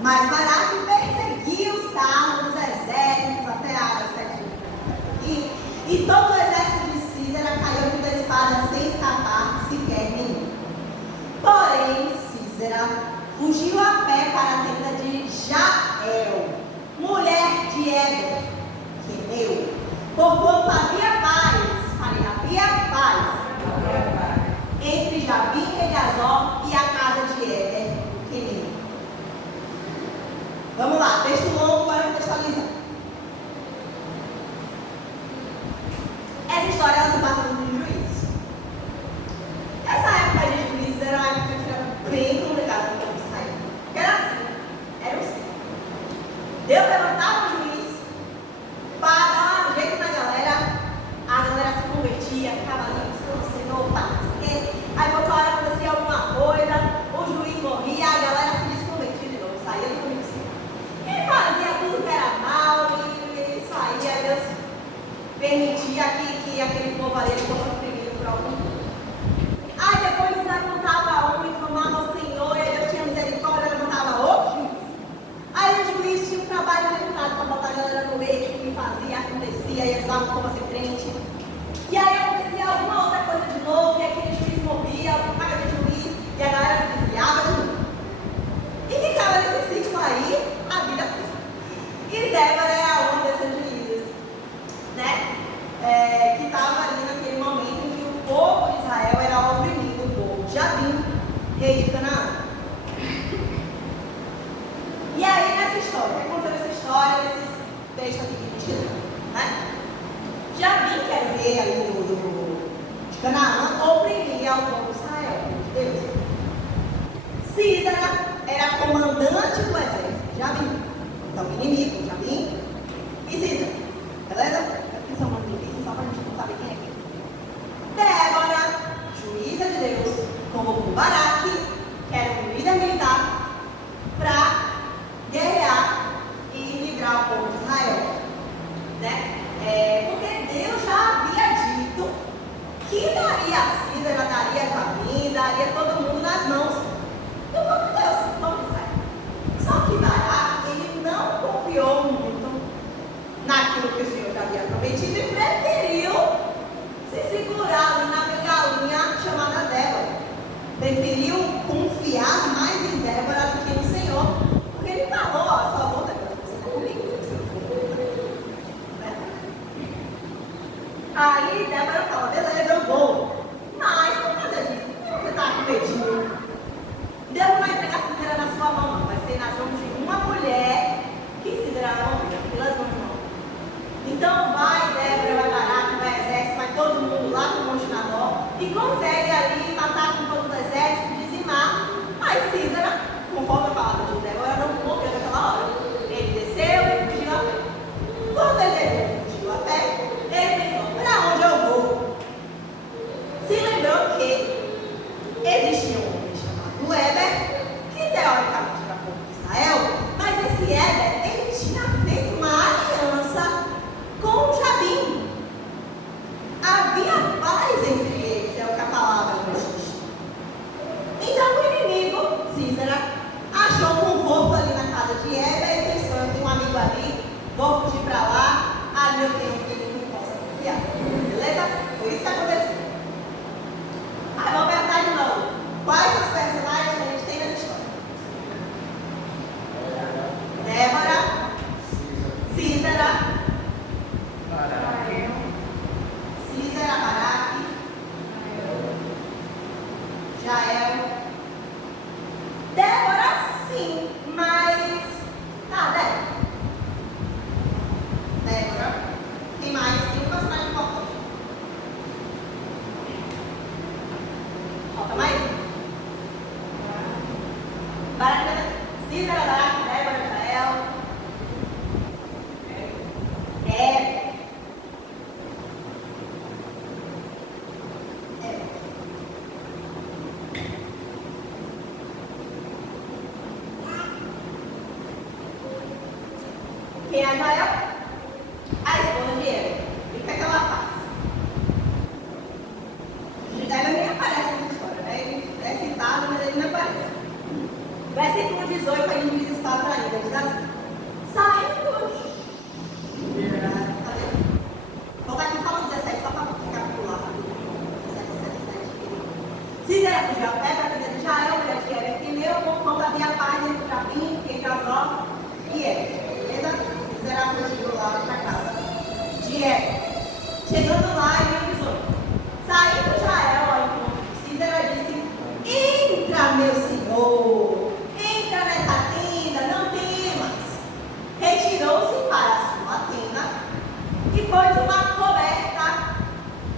Mas Baraque perseguiu os carros dos exércitos até a Aracete, e todo o exército de Císera caiu a fio da espada sem escapar sequer nenhum. Porém, Císera fugiu a pé para a tenda de Jael, mulher de Éder, queneu, porquanto havia paz entre Jabim, rei de Azor, e a casa de Éder, queneu. Vamos lá, texto longo para contextualizar. Essa história ela se passa no livro de Juízes. Essa época de Juízes era uma época que era bem complicada para o Israel. Porque era assim, era o ciclo. Deus levantava o juiz para dar um jeito na galera, a galera se convertia, ficava ali, Senhor, pá, não sei o quê. Aí qualquer hora acontecia alguma coisa, o juiz morria, a galera se desconvertia de novo, saía do caminho do Senhor. E fazia tudo que era mal, e saía, Deus permitia que aquele povo ali fosse oprimido por algum tempo. Aí depois levantava um e clamava ao Senhor, e Deus tinha misericórdia, levantava outro juiz. Aí o juiz tinha um trabalho limitado para botar a galera no meio, que fazia, acontecia, e eles davam como ser crente. E aí acontecia alguma outra coisa de novo, e aquele juiz morria, paga de juiz, e a galera se desviava de novo. E ficava nesse ciclo aí a vida toda. E Débora era uma dessas juízes, né? Que estava ali naquele momento em que o povo de Israel era oprimido, o povo de Jabim, rei de Canaã. E aí nessa história, o que aconteceu nessa história, nesse texto aqui que a gente lê, né? Jabim, que era o rei ali de Canaã, oprimia o povo de Israel, de Deus. Císara era comandante do exército de Jabim. Então, o inimigo, Jabim e Císara. Beleza? Aqui são uma difícil, só para a gente não saber quem é quem. Débora, juíza de Deus, convocou Baraque, que era um líder militar, para guerrear e livrar o povo de Israel. Né? Porque Deus já havia dito que daria a Císara, daria a Jabim, daria todo mundo nas mãos do povo de Deus, do povo de Israel. Só que Baraque, ele não confiou muito naquilo que o Senhor já havia prometido e preferiu se segurar ali na bengalinha chamada Débora. Preferiu confiar mais em Débora do que no Senhor. Porque ele falou, ó, só vou Débora, você está comigo, você não for. Né? Aí Débora fala, beleza, eu vou. Mas por causa disso, você está com medinho. Deus não vai entregar a Císara na sua mão, não. Vai ser nas mãos de uma mulher que Císara não vira, pelas mãos de mão. Então vai Débora, vai Baraque, vai exército, vai todo mundo lá com o Monte Nadó e consegue ali matar com todo o exército, dizimar. Aí Císara, conforme a palavra de Débora, não morreu naquela hora. Ele desceu e fugiu a pé. Quando ele desceu e fugiu a pé, ele pensou, para onde eu vou? Se lembrou que existia um homem chamado Éber, que teoricamente era povo de Israel, mas esse Éber, ele tinha feito uma aliança com Jabim. Havia paz entre eles, é o que a palavra nos diz. Então o inimigo, Císara, achou conforto ali na casa de Éber e pensou, eu tenho um amigo ali, vou fugir para lá, ali eu tenho um inimigo que possa confiar. Beleza? Foi isso que aconteceu. Aí vamos perguntar de novo. Quais os personagens que a gente tem nessa história? Débora, Císara, Císara, Baraque, Jael. Débora, sim, mas... Débora. Quem mais? Tem um personagem importante. Falta mais? Baraque, Císara, Baraque, Débora, Jael. Quem é a Jael? A esposa de Éber. E o que é que ela faz? Ela nem aparece nessa história, né? Ele é citado, mas ele não aparece. Versículo 18, aí diz essa palavra ainda, diz assim: saindo. Vou botar aqui só no 17, só para recapitular. 17. Císara fugiu a pé para a vida de Jael, mulher de Éber, temeu, quando havia paz entre o Jabim, entre Azó e Éber. Beleza? Císara fugiu lá para casa de Éber. Chegando lá, ele avisou. Saindo Jael ao encontro de Císara, disse: entra, meu senhor, entra nessa tenda, não temas. Retirou-se para a sua tenda e pôs uma coberta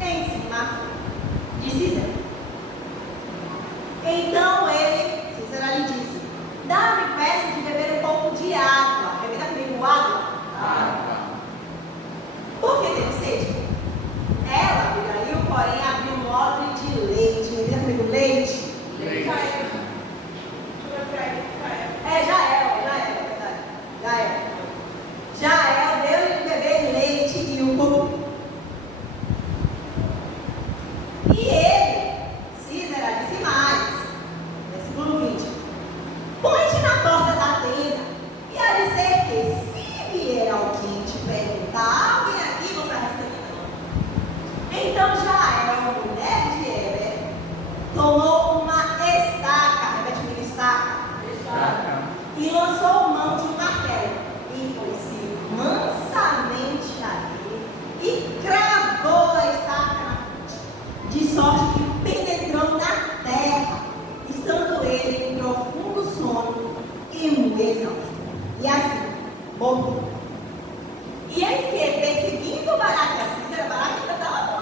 em cima de Císara. Então Císara lhe disse: dá-me, peço de beber um pouco de água. Repita comigo, água. Por que teve sede? Ela, Abigail, porém, abriu um odre de leite. Repita comigo, leite. Jael deu-lhe de beber leite e o copo. E ele, Císara, disse mais. Versículo 20. Põe-te na porta da tenda e há de ser que, se vier alguém te perguntar, alguém aqui, você vai responder. Então Jael, mulher de Éber, tomou uma estaca, repete comigo, estaca. E lançou mão de um martelo e foi-se mansamente a ele e cravou a estaca na frente, de sorte que penetrou na terra, estando ele em profundo sono e muito exausto. E assim, morreu. E eis que, perseguindo Baraque a Císara, Baraque ainda estava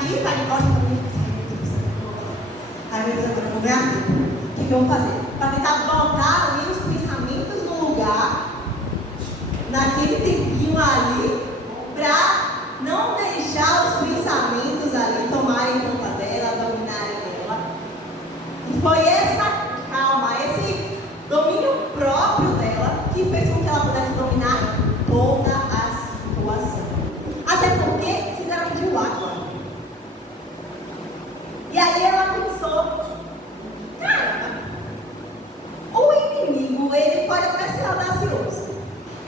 aqui, está de costas para mim. Ai, meu Deus, o que eu vou fazer? Ai, meu Deus, agora eu vou ganhar tempo. O que eu vou fazer? Para tentar botar ali os pensamentos no lugar, naquele tempinho ali, para não deixar os pensamentos ali tomarem conta dela, dominarem ela. E foi essa calma, esse domínio próprio dela que fez com que ela pudesse dominar toda a situação. Até porque fizeram pediu água. E aí ela pensou, caramba, o inimigo, ele pode até ser audacioso.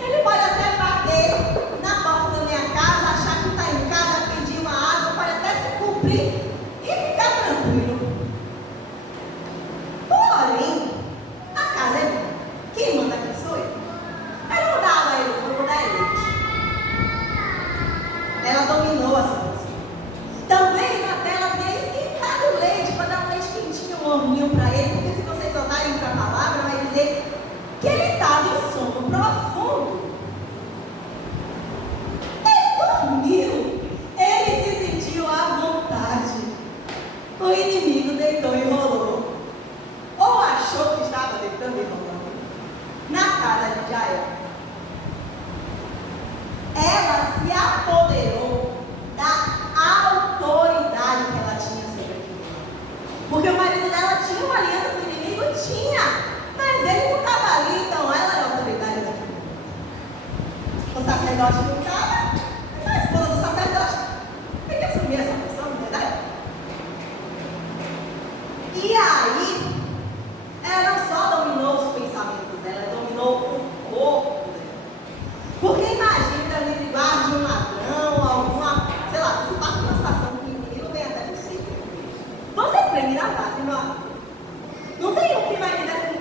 Ele pode até bater na porta da minha casa, achar que está em casa, pedir uma água, pode até se cumprir e ficar tranquilo. Porém, a casa é minha. Quem manda aqui sou eu. Eu não vou dar água a ele, eu vou dar ele leite. Ela dominou a situação. Talvez até ela tenha esquentado o leite para dar um leite quentinho, um morninho para ele, porque se vocês olharem para a palavra, vai dizer que ele estava em sono profundo. Ele dormiu. Ele se sentiu à vontade. O inimigo deitou e rolou. Ou achou que estava deitando e rolando na cara de Jael. Ela se apoderou da autoridade que ela tinha sobre aquilo. Porque o marido dela tinha uma aliança com o inimigo? Tinha. Mas ele não estava ali, então ela era a autoridade daquilo. O sacerdote não estava. A esposa do sacerdote tem que assumir essa função, não é verdade? E aí, ela não só dominou os pensamentos dela, ela dominou o corpo dela. Porque imagina a linguagem de um ladrão, alguma, sei lá, se passa uma situação que o menino vem até você. Você prende na base, meu amigo. Não tem um que vai dizer assim,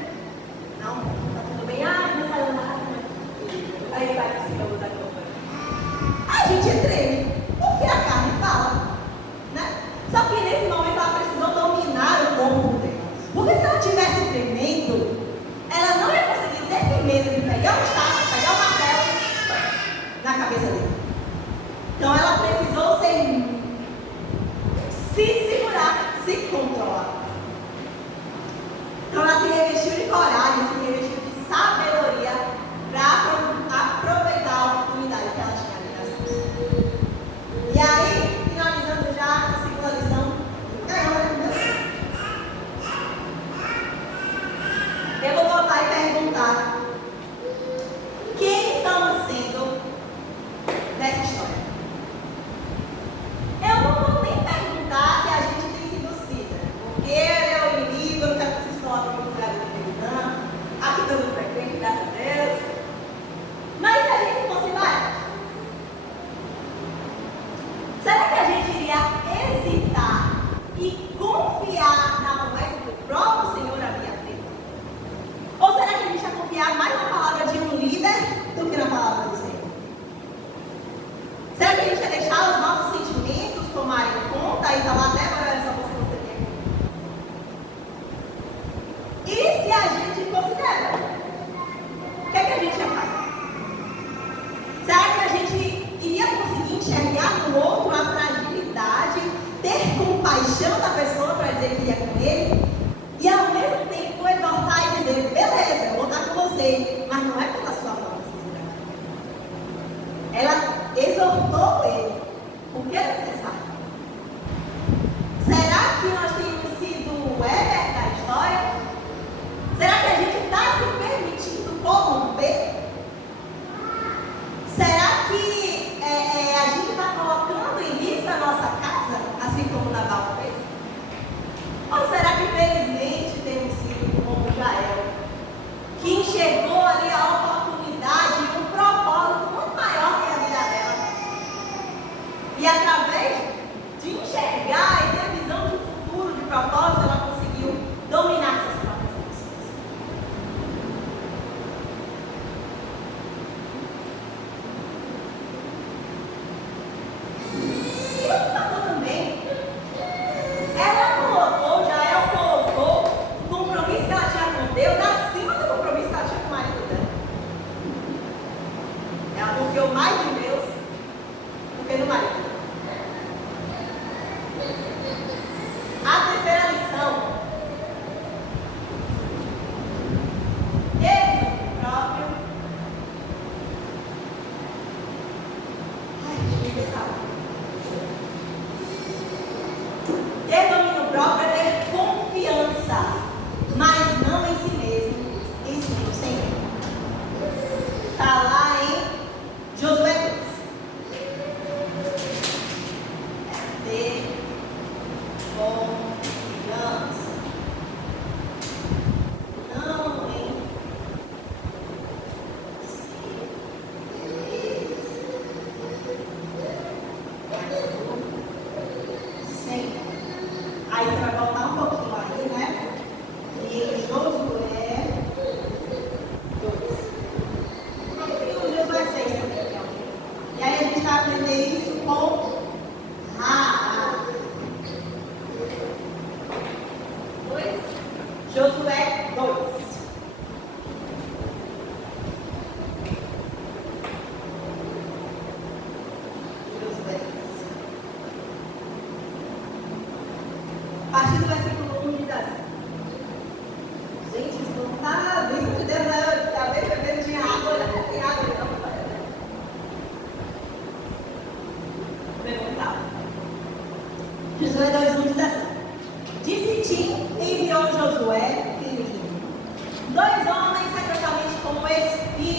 não, tá tudo bem, não saiu nada. Aí ele vai assim, eu vou dar conta. A gente treme, porque a carne fala, né? Só que nesse momento ela precisou dominar o corpo dela. Porque se ela tivesse tremendo, ela não ia conseguir ter firmeza de pegar um taco, pegar um martelo na cabeça dele. Então ela precisou se segurar, se controlar. Então ela se revestiu de coragem, se revestiu de sabedoria para aproveitar a oportunidade que ela tinha ali nas mãos. E aí, finalizando já essa segunda lição, eu vou voltar e perguntar: quem estamos sendo nessa história? Eu não vou nem perguntar se a gente tem sido Cícera, porque ele é o inimigo, eu não quero que vocês coloquem no lugar do inimigo, não. Aqui todo mundo é crente, graças a Deus. Mas se a gente fosse barato, será que a gente iria hesitar e confiar na promessa que o próprio Senhor havia feito? Ou será que a gente ia confiar mais na palavra de um líder do que na palavra do Senhor? Será que a gente ia deixar os nossos sentimentos tomarem conta e falar até agora é só você tem? E se a gente considera? O que é que a gente ia fazer? Será que a gente iria conseguir enxergar no outro a fragilidade, ter compaixão da pessoa para dizer que ia com ele? E ao mesmo tempo exortar e dizer, beleza, eu vou estar com você, mas não é pela sua própria necessidade. Ela exortou ele, porque é necessário. Será que nós temos sido o Éber da história? Será que a gente está se permitindo corromper? Será que a gente está colocando em risco a nossa casa, assim como Nabal fez? Ou será que felizmente temos sido como Jael, que enxergou ali a oportunidade e um propósito muito maior que a vida dela? E através de enxergar e ter visão de futuro, de propósito, ela conseguiu dominar suas próprias emoções. E outro fator também, Jael colocou o compromisso que ela tinha com Deus acima do compromisso que ela tinha com o marido dela. Ela confiou mais em Deus do que no marido.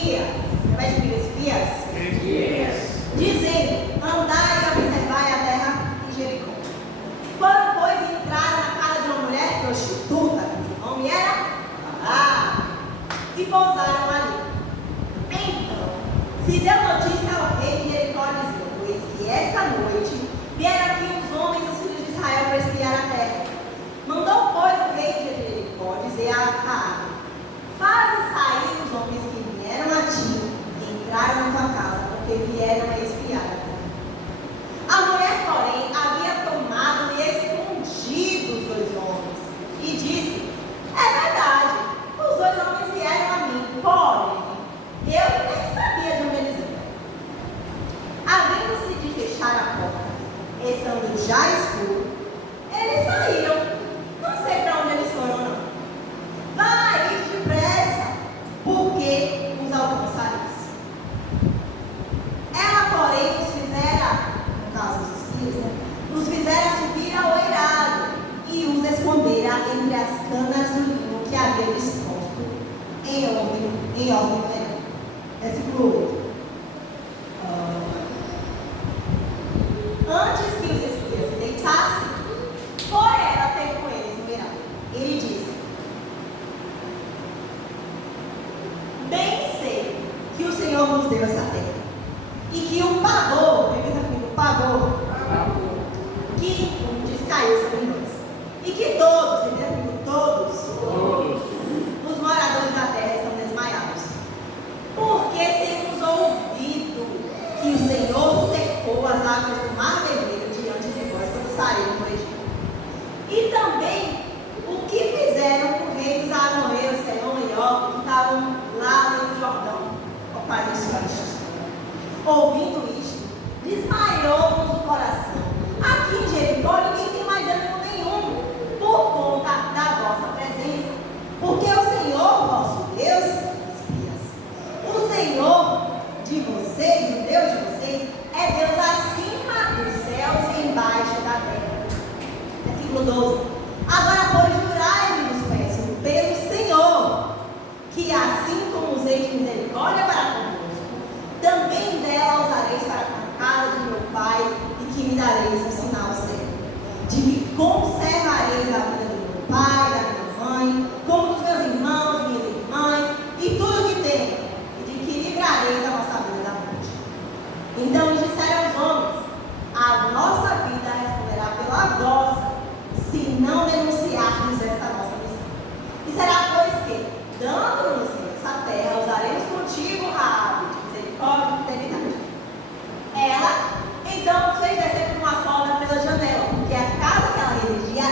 espias, repete comigo, espias, dizendo, andai e observai a terra de Jericó. Foram, pois, entrar na casa de uma mulher prostituta, cujo nome era Raab, e pousaram ali. Então, se deu notícia ao rei de Jericó, dizendo, eis que esta noite vieram aqui os homens dos filhos de Israel para espiar a terra. Mandou, pois, o rei de Jericó dizer a Raab, faze sair os homens que vieram a ti e entraram na tua casa, porque vieram a espiar a terra. A mulher, porém, havia tomado e escondido os dois homens, e disse, é verdade, os dois homens vieram a mim, porém, eu nem sabia de onde eles eram. Havendo-se de fechar a porta, estando já escuro, eles saíram. Não sei para onde eles foram, não. Vai depressa, porque os alcançareis. Ela, porém, os fizera, no caso os espias, os fizera subir ao eirado e os escondera entre as canas do linho que havia disposto em ordem do eirado. Versículo 8. Antes que os espias se deitassem, foi ela ter com eles no eirado. Ele disse, bem sei que o Senhor nos deu essa terra, e que o pavor, repita comigo, o pavor, que descaiu sobre nós, e que todos, repita comigo, todos, os moradores da terra estão desmaiados, porque temos ouvido que o Senhor secou as águas do mar vermelho diante de vós quando saíram do Egito. E também o que fizeram com o rei dos amorreus, Sehon e Og, que estavam lá no Jordão, ao pai dos filhos. Ouvindo isto, desmaiou-nos o coração. Aqui em Jericó ninguém tem mais ânimo nenhum, por conta da vossa presença. Porque o Senhor, vosso Deus, espias, o Senhor de vocês, o Deus de vocês, é Deus acima dos céus e embaixo da terra. Versículo 12. Agora, pois, jurai-me, vos peço, pelo Senhor, que assim como usei de misericórdia para convosco, também dela usareis para com a casa de meu Pai, e que me dareis um sinal certo, de que conservareis a vida do meu pai, da minha mãe, como dos meus irmãos, minhas irmãs, e tudo que tenho, e de que livrareis a vossa vida da morte. Então lhes disseram aos homens, a nossa vida responderá pela vossa, se não denunciarmos esta nossa missão. E será, pois, que, dando-nos essa terra, usaremos contigo, Raab, de misericórdia e fidelidade. Ela, então, fez descer por uma corda pela janela, porque a casa que ela residia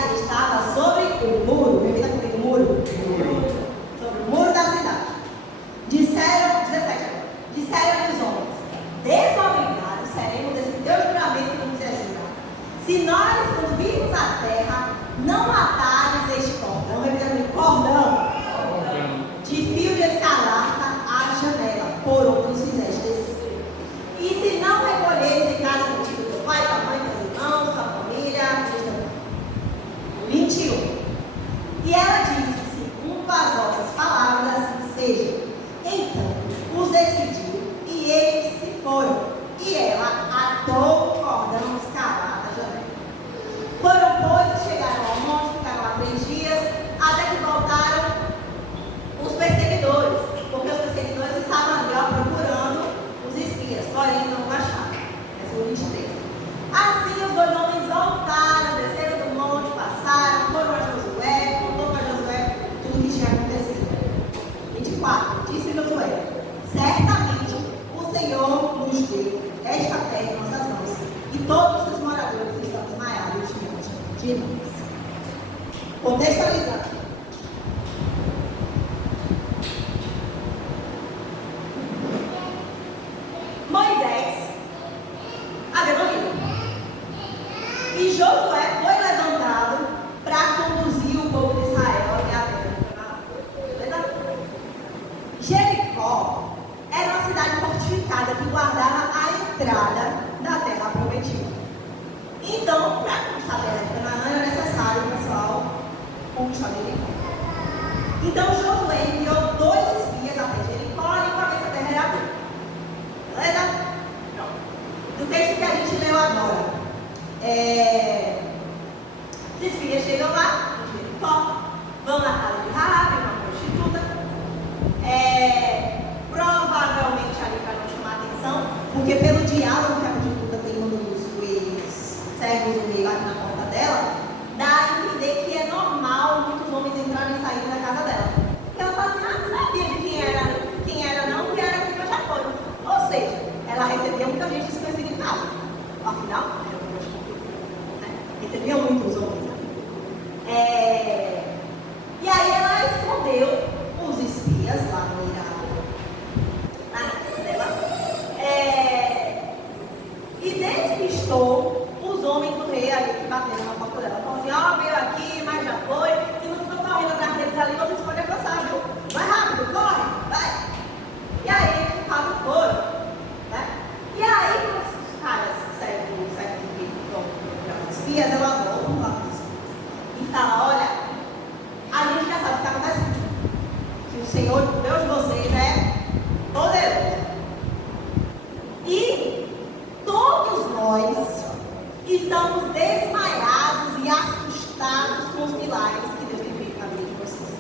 As espias chegam lá, em Jericó, vão na casa de Raabe, uma prostituta, provavelmente ali para não chamar atenção, porque pelo diálogo que a prostituta tem com os servos do rei lá na porta dela, dá a entender que é normal muitos homens entrarem e saírem da casa dela. Porque ela fala assim, não sabia de quem era não, que era quem já foi. Ou seja, ela recebia muita gente desconhecida em casa. Afinal, era uma prostituta, né? Recebia muitos homens. E aí ela escondeu os espias lá no irado, na casa dela, e despistou os homens do rei ali que bateram na porta dela. Falou assim, veio aqui, mas já foi. Se você for correndo atrás deles ali, vocês podem alcançar, viu? Vai rápido, corre, vai. E aí, de fato, foram, né? E aí, os caras servem que vão para os espias, ela volta lá e fala, olha, a gente já sabe o que está acontecendo. Que o Senhor, Deus de vocês, é poderoso. E todos nós estamos desmaiados e assustados com os milagres que Deus tem feito na vida de vocês.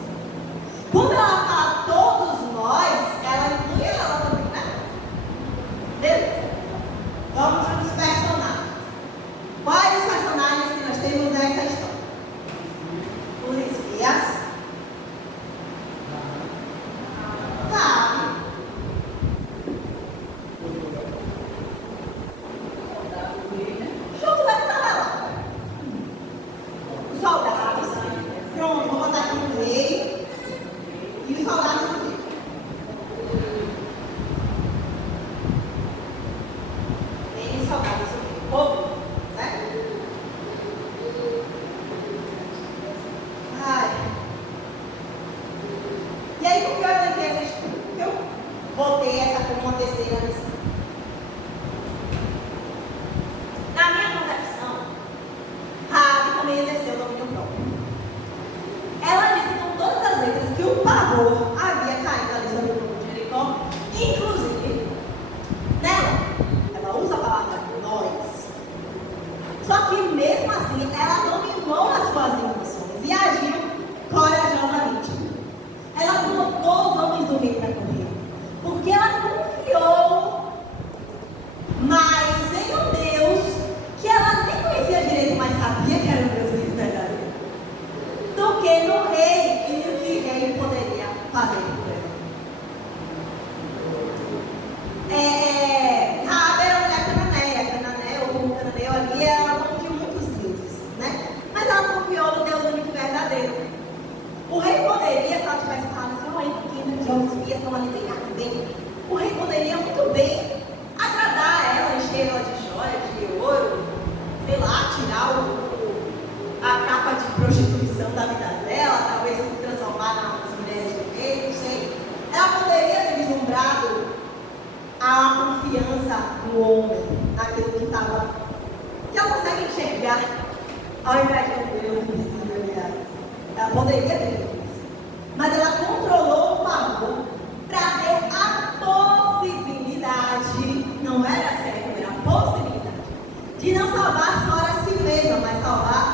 Quando ela fala todos nós, ela inclui ela também, né? Beleza. Vamos para os personagens. Quais os personagens que nós temos nessa história? Os espias. Josué estava lá. Os soldados. Pronto, vou botar aqui o rei. E os soldados aqui. Tem os soldados aqui. O povo, né? E aí, por que eu elenquei essa história? Porque eu botei essa como uma terceira lição. Na minha concepção, Raabe também exerceu o domínio próprio. Ela disse com todas as letras que o pavor havia caído ali sobre o povo de Jericó, inclusive nela. Ela usa a palavra nós. Só que mesmo assim, ela dominou as suas emoções e agiu corajosamente. Ela colocou os homens do rei para correr, porque ela confiou mais em um Deus que ela nem conhecia direito, mas sabia que era um Deus vivo verdadeiro, do que no rei e no que o rei poderia fazer por ela. Raabe era mulher cananeia, ou cananeu ali, ela não tinha muitos deuses, né? Mas ela confiou no Deus único verdadeiro. O rei poderia, se ela tivesse falado assim, olha, porque os espias estão ali deitados bem, o rei poderia muito bem agradar ela, encher ela de joias, de ouro, sei lá, tirar a capa de prostituição da vida dela, talvez se transformar nas mulheres do rei, não sei. Ela poderia ter vislumbrado a confiança do homem naquilo que estava, que ela consegue enxergar, ao invés de um Deus invisível. Ela poderia ter feito isso, mas ela controlou o pavor para ter a possibilidade, não era certo, era a possibilidade, de não salvar só a si mesma, mas salvar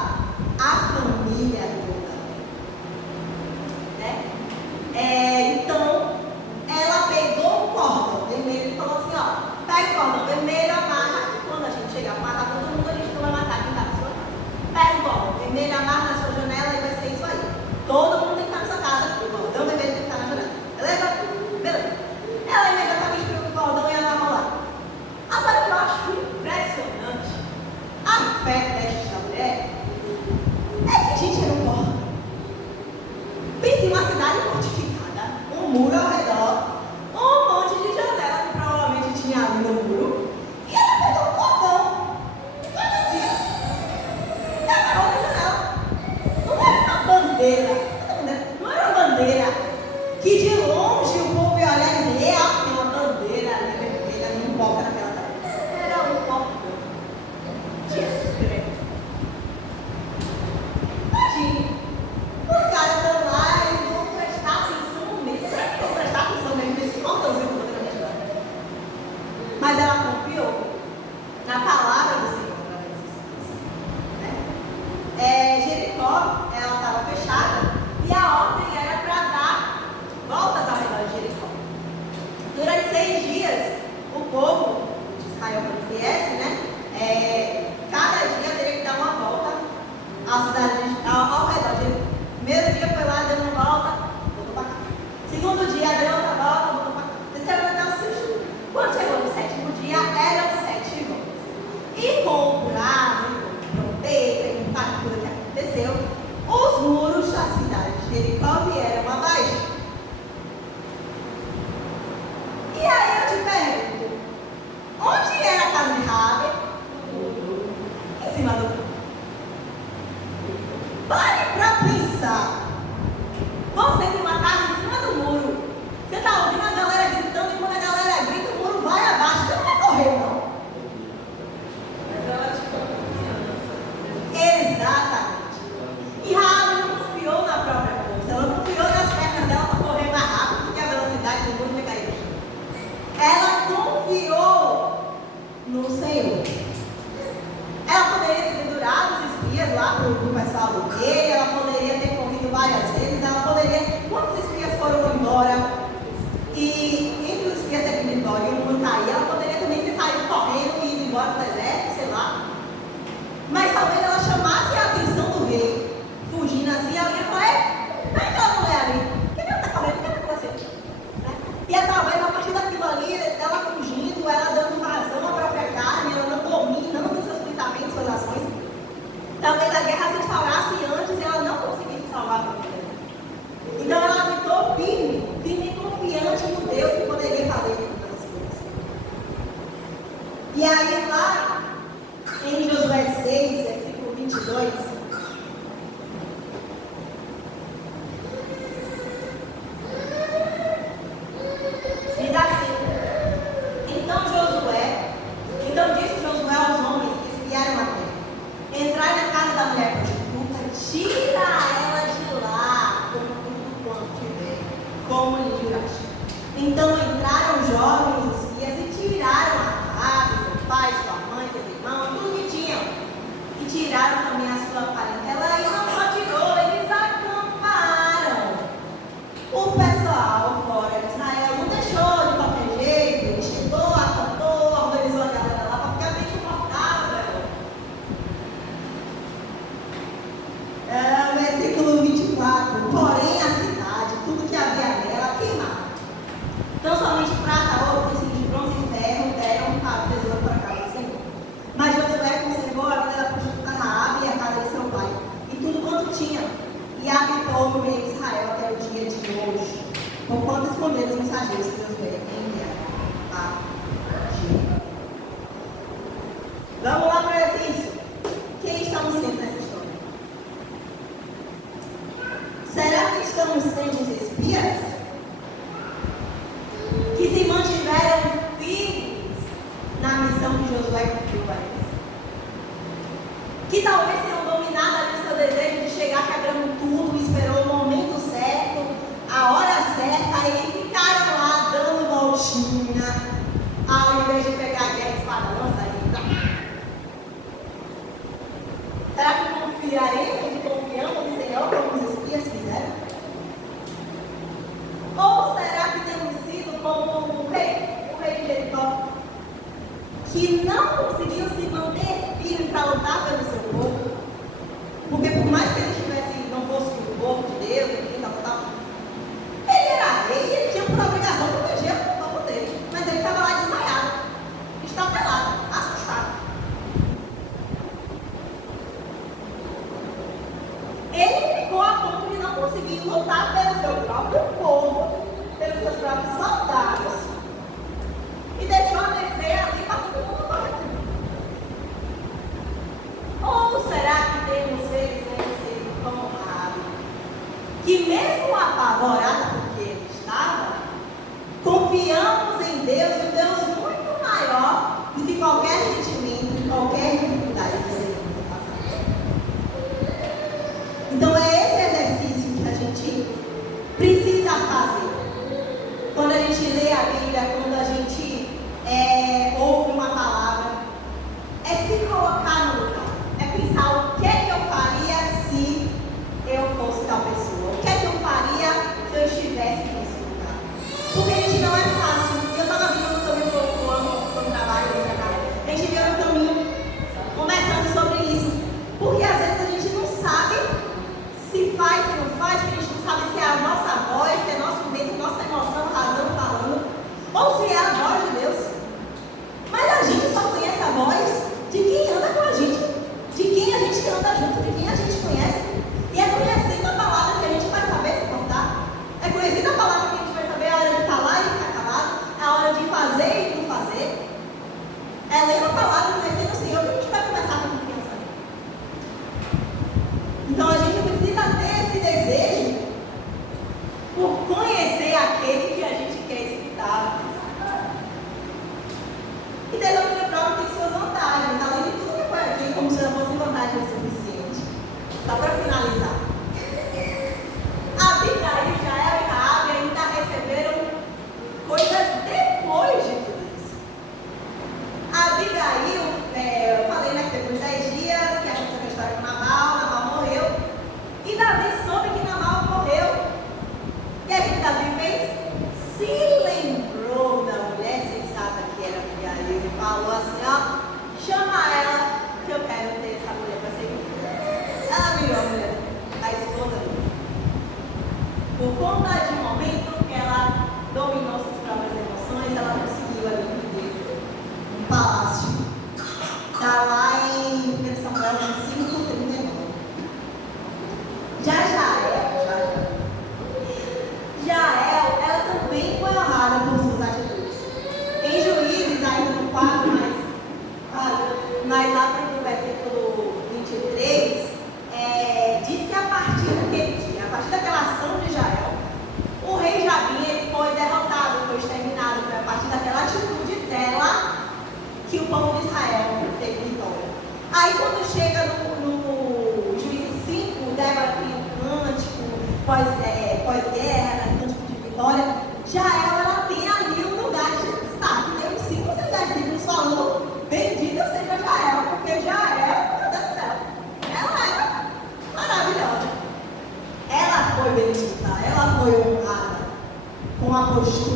a família toda. Né? Então, ela pegou o cordão vermelho e falou assim, pega o cordão vermelho, amarra, e quando a gente chegar para matar todo mundo, a gente não vai matar quem está na sua casa. Pega o cordão vermelho, amarra na sua janela e vai ser isso aí. Todo mundo Israel viesse, né? Cada dia teria que dar uma volta à cidade ao redor. Primeiro dia foi lá, deu uma volta, voltou para casa. Segundo dia, deu outra volta, voltou para casa. Terceiro dia, deu o sexto. Quando chegou no sétimo dia, eram 7 voltas. E com o bravo, com o trombeta, e com tudo que aconteceu, os muros da cidade de Jericó vieram abaixo. E aí eu te pergunto, onde era a casa de Raabe? Em cima do muro. Pare para pensar. Você tem uma casa em cima do muro. Você está ouvindo a galera gritando e quando a galera grita, o muro vai abaixo. Você não vai correr, não. Exatamente. E Raabe não confiou na própria força. Ela não confiou nas pernas dela para correr mais rápido, porque a velocidade do muro vai cair. Ela confiou no Senhor. Ela poderia ter pendurado os espias lá para o pessoal do rei, ela poderia ter corrido várias vezes, ela poderia. Quantos espias foram embora? E entre os espias terem ido embora e o mundo cair, ela poderia também ter saído correndo e ido embora para o deserto, sei lá. Mas talvez ela chamasse a atenção do rei, fugindo assim, alguém ia falar: como é aquela mulher ali? Por que ela está correndo? O que está acontecendo? E é talvez a partir daquilo ali, ela fugindo, ela dando vazão à própria carne, ela não dominando os seus pensamentos, suas ações. Talvez a guerra se instaurasse antes e ela não conseguisse salvar a família. Então ela ficou firme e confiante no Deus que poderia fazer todas as coisas. E aí lá, em Josué 6, versículo 22, diz assim: Então disse Josué aos homens que espiaram a terra: entrai na casa da mulher prostituta, tira ela de lá com tudo quanto tiver, como lhe juraste. Então entraram os jovens espias e tiraram a Raabe, seu pai, sua mãe, seus irmãos, tudo que tinham. E tiraram também a sua parentela, e não só tirou, eles acamparam. O pessoal fora de Israel não deixou de qualquer jeito, ele chegou, acampou, organizou a galera lá para ficar bem confortável. Versículo 24: porém a cidade, tudo que havia nela, queimaram. Não somente prata, ouro, tecido de bronze e ferro deram para o tesouro para a casa do Senhor. Mas Josué conservou a vida da prostituta Raabe e a casa de seu pai, e tudo quanto tinha, e habitou no meio de Israel até o dia de hoje, porquanto esconderam os mensageiros que Josué enviara a Jericó. Vamos lá para isso. Quem estamos sendo nessa história? Será que estamos sendo os espias que se mantiveram firmes na missão que Josué cumpriu para eles? Que talvez tenham dominado ali o seu desejo de chegar quebrando tudo, esperou o momento certo, a hora certa, e ficaram lá dando voltinha, ao invés de pegar a guerra espadãosa e será que confiaremos e confiamos no Senhor como os espias fizeram? Ou será que temos sido como o rei de Jericó, que não conseguiu se manter firme para lutar pelo seu povo? Porque por mais que ele não fosse o povo de Deus, enfim, ele era rei e ele tinha por obrigação proteger o povo dele. Mas ele estava lá desmaiado, estabelado, assustado. Ele ficou a ponto de não conseguir lutar pelo seu próprio povo, pelos seus próprios soldados, e deixou a descer ali para todo mundo morrer. Ou será que temos feito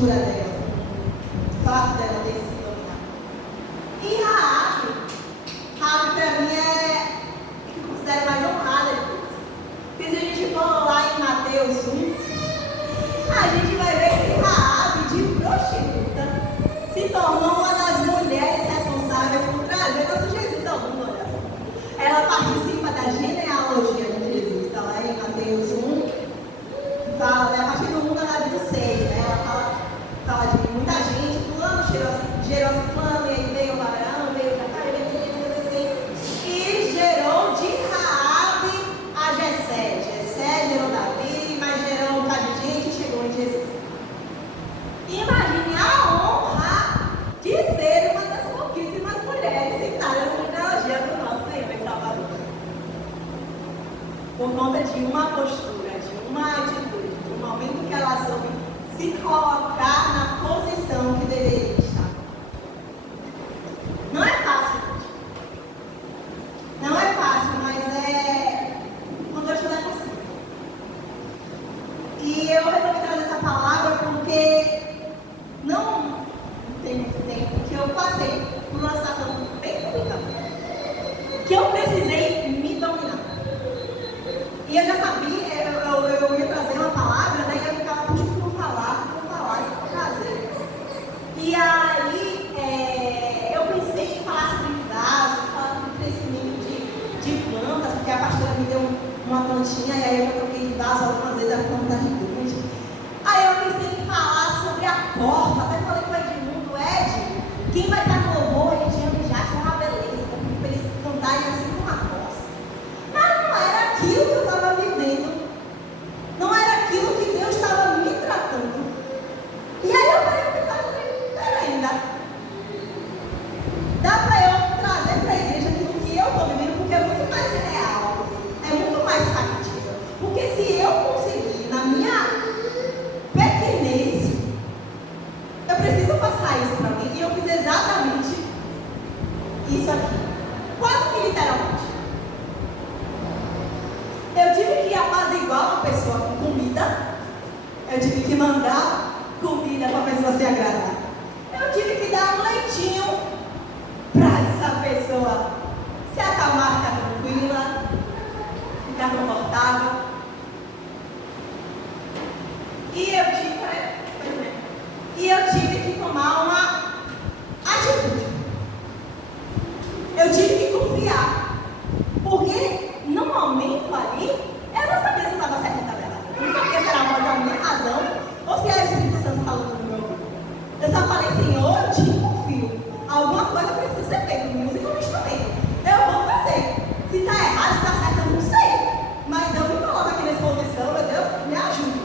postura dela, o fato dela ter se dominado. E Raabe para mim é que eu considero mais honrada de Deus. Porque se a gente for lá em Mateus 1, a gente vai ver que Raabe, de prostituta, se tornou uma das mulheres responsáveis por trazer nosso Jesus ao mundo. Olha só. Ela participa da genealogia de Jesus. Está lá em Mateus 1, fala, né, a partir do 1 da vida 6, né? Ela fala de muita gente, fulano gerou fulano, e aí veio o Abraão, veio Jacó, e gerou de Raabe a Jessé. Jessé gerou Davi, mas gerou um bocado de gente e chegou em Jesus. Imagine a honra de ser uma das pouquíssimas mulheres citadas na genealogia do nosso Senhor e Salvador. Por conta de uma postura, de uma atitude, de um momento que ela soube se colocar na posição que deveria estar. Não é fácil, gente. Não é fácil, mas com Deus tudo é possível. E eu resolvi trazer essa palavra porque não tem muito tempo que eu passei por uma situação bem complicada, que eu precisei me dominar. E eu já sabia, eu ia trazer uma palavra, daí eu ficava puxando por falar, e por trazer. E aí eu pensei em falar sobre vaso, falar sobre crescimento de plantas, porque a pastora me deu uma plantinha e aí eu já troquei de vaso algumas vezes, a planta gigante. Aí eu pensei em falar sobre a corça, até falei com o Edmundo, quem vai estar no louvor, Ediano e Jackson, é uma beleza, para eles cantarem assim com uma corça. Mas não era aquilo que eu estava vivendo, não era aquilo que Deus estava me tratando. E aí eu parei para pensar, ainda dá para eu trazer para a igreja aquilo que eu estou vivendo, porque é muito mais real, é muito mais factível. Porque se eu conseguir, na minha pequenez, eu preciso passar isso para mim, e eu fiz exatamente isso aqui, quase que literalmente. Eu tive que apaziguar uma pessoa com comida, eu tive que mandar comida para a pessoa se agradar, eu tive que dar um leitinho para essa pessoa se acalmar, ficar tranquila, ficar confortável. E eu tive que tomar uma atitude. Eu tive que confiar. Porque no momento ali, eu não sabia se estava certo ou estava errado. Eu não sabia se era a voz da minha razão ou se era o Espírito Santo falando no meu ouvido. Eu só falei, Senhor, eu te confio. Alguma coisa precisa ser feita. Música é um instrumento. Eu vou fazer. Se está errado, se está certo, eu não sei. Mas eu me coloco aqui nessa posição, meu Deus, me ajude.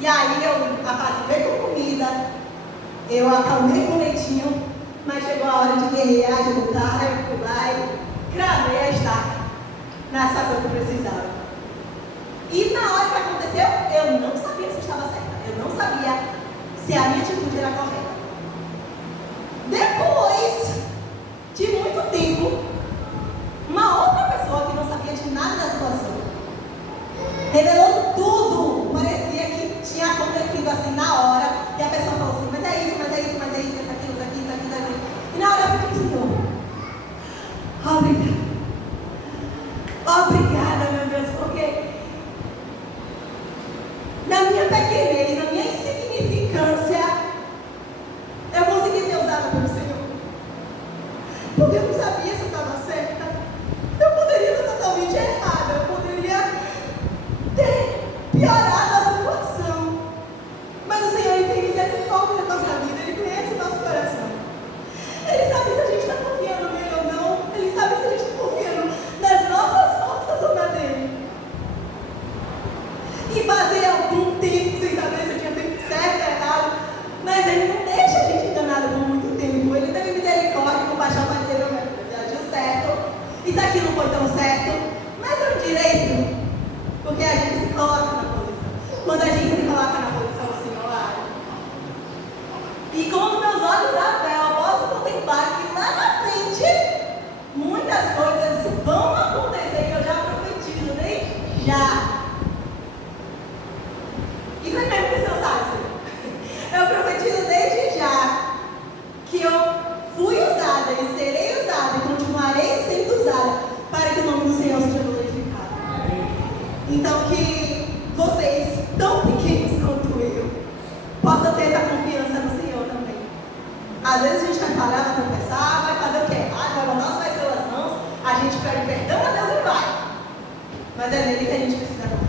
E aí eu apaziguei com comida, eu acalmei com leitinho, mas chegou a hora de guerrear, de lutar, eu fui lá e cravei a estaca na situação que eu precisava. E na hora que aconteceu, eu não sabia se estava certa, eu não sabia se a minha atitude era correta. Depois de muito tempo, uma outra pessoa que não sabia de nada da situação revelou tudo, parecia que tinha acontecido assim na hora, e a pessoa falou assim, mas é isso, isso aqui. E na hora eu fiquei, Senhor, obrigada, meu Deus, porque na minha pequenez, na minha insignificância, eu consegui ser usada pelo Senhor, porque eu não sabia se eu estava certa, eu poderia estar totalmente errada, eu poderia ter piorado a situação, mas o Senhor tem misericórdia da nossa vida, Ele conhece o nosso coração, Ele sabe se a gente possa ter essa confiança no Senhor também. Às vezes a gente vai falhar, vai tropeçar, vai fazer o quê? Vai botar os pés pelas mãos, a gente pede perdão a Deus e vai. Mas é nele que a gente precisa confiar.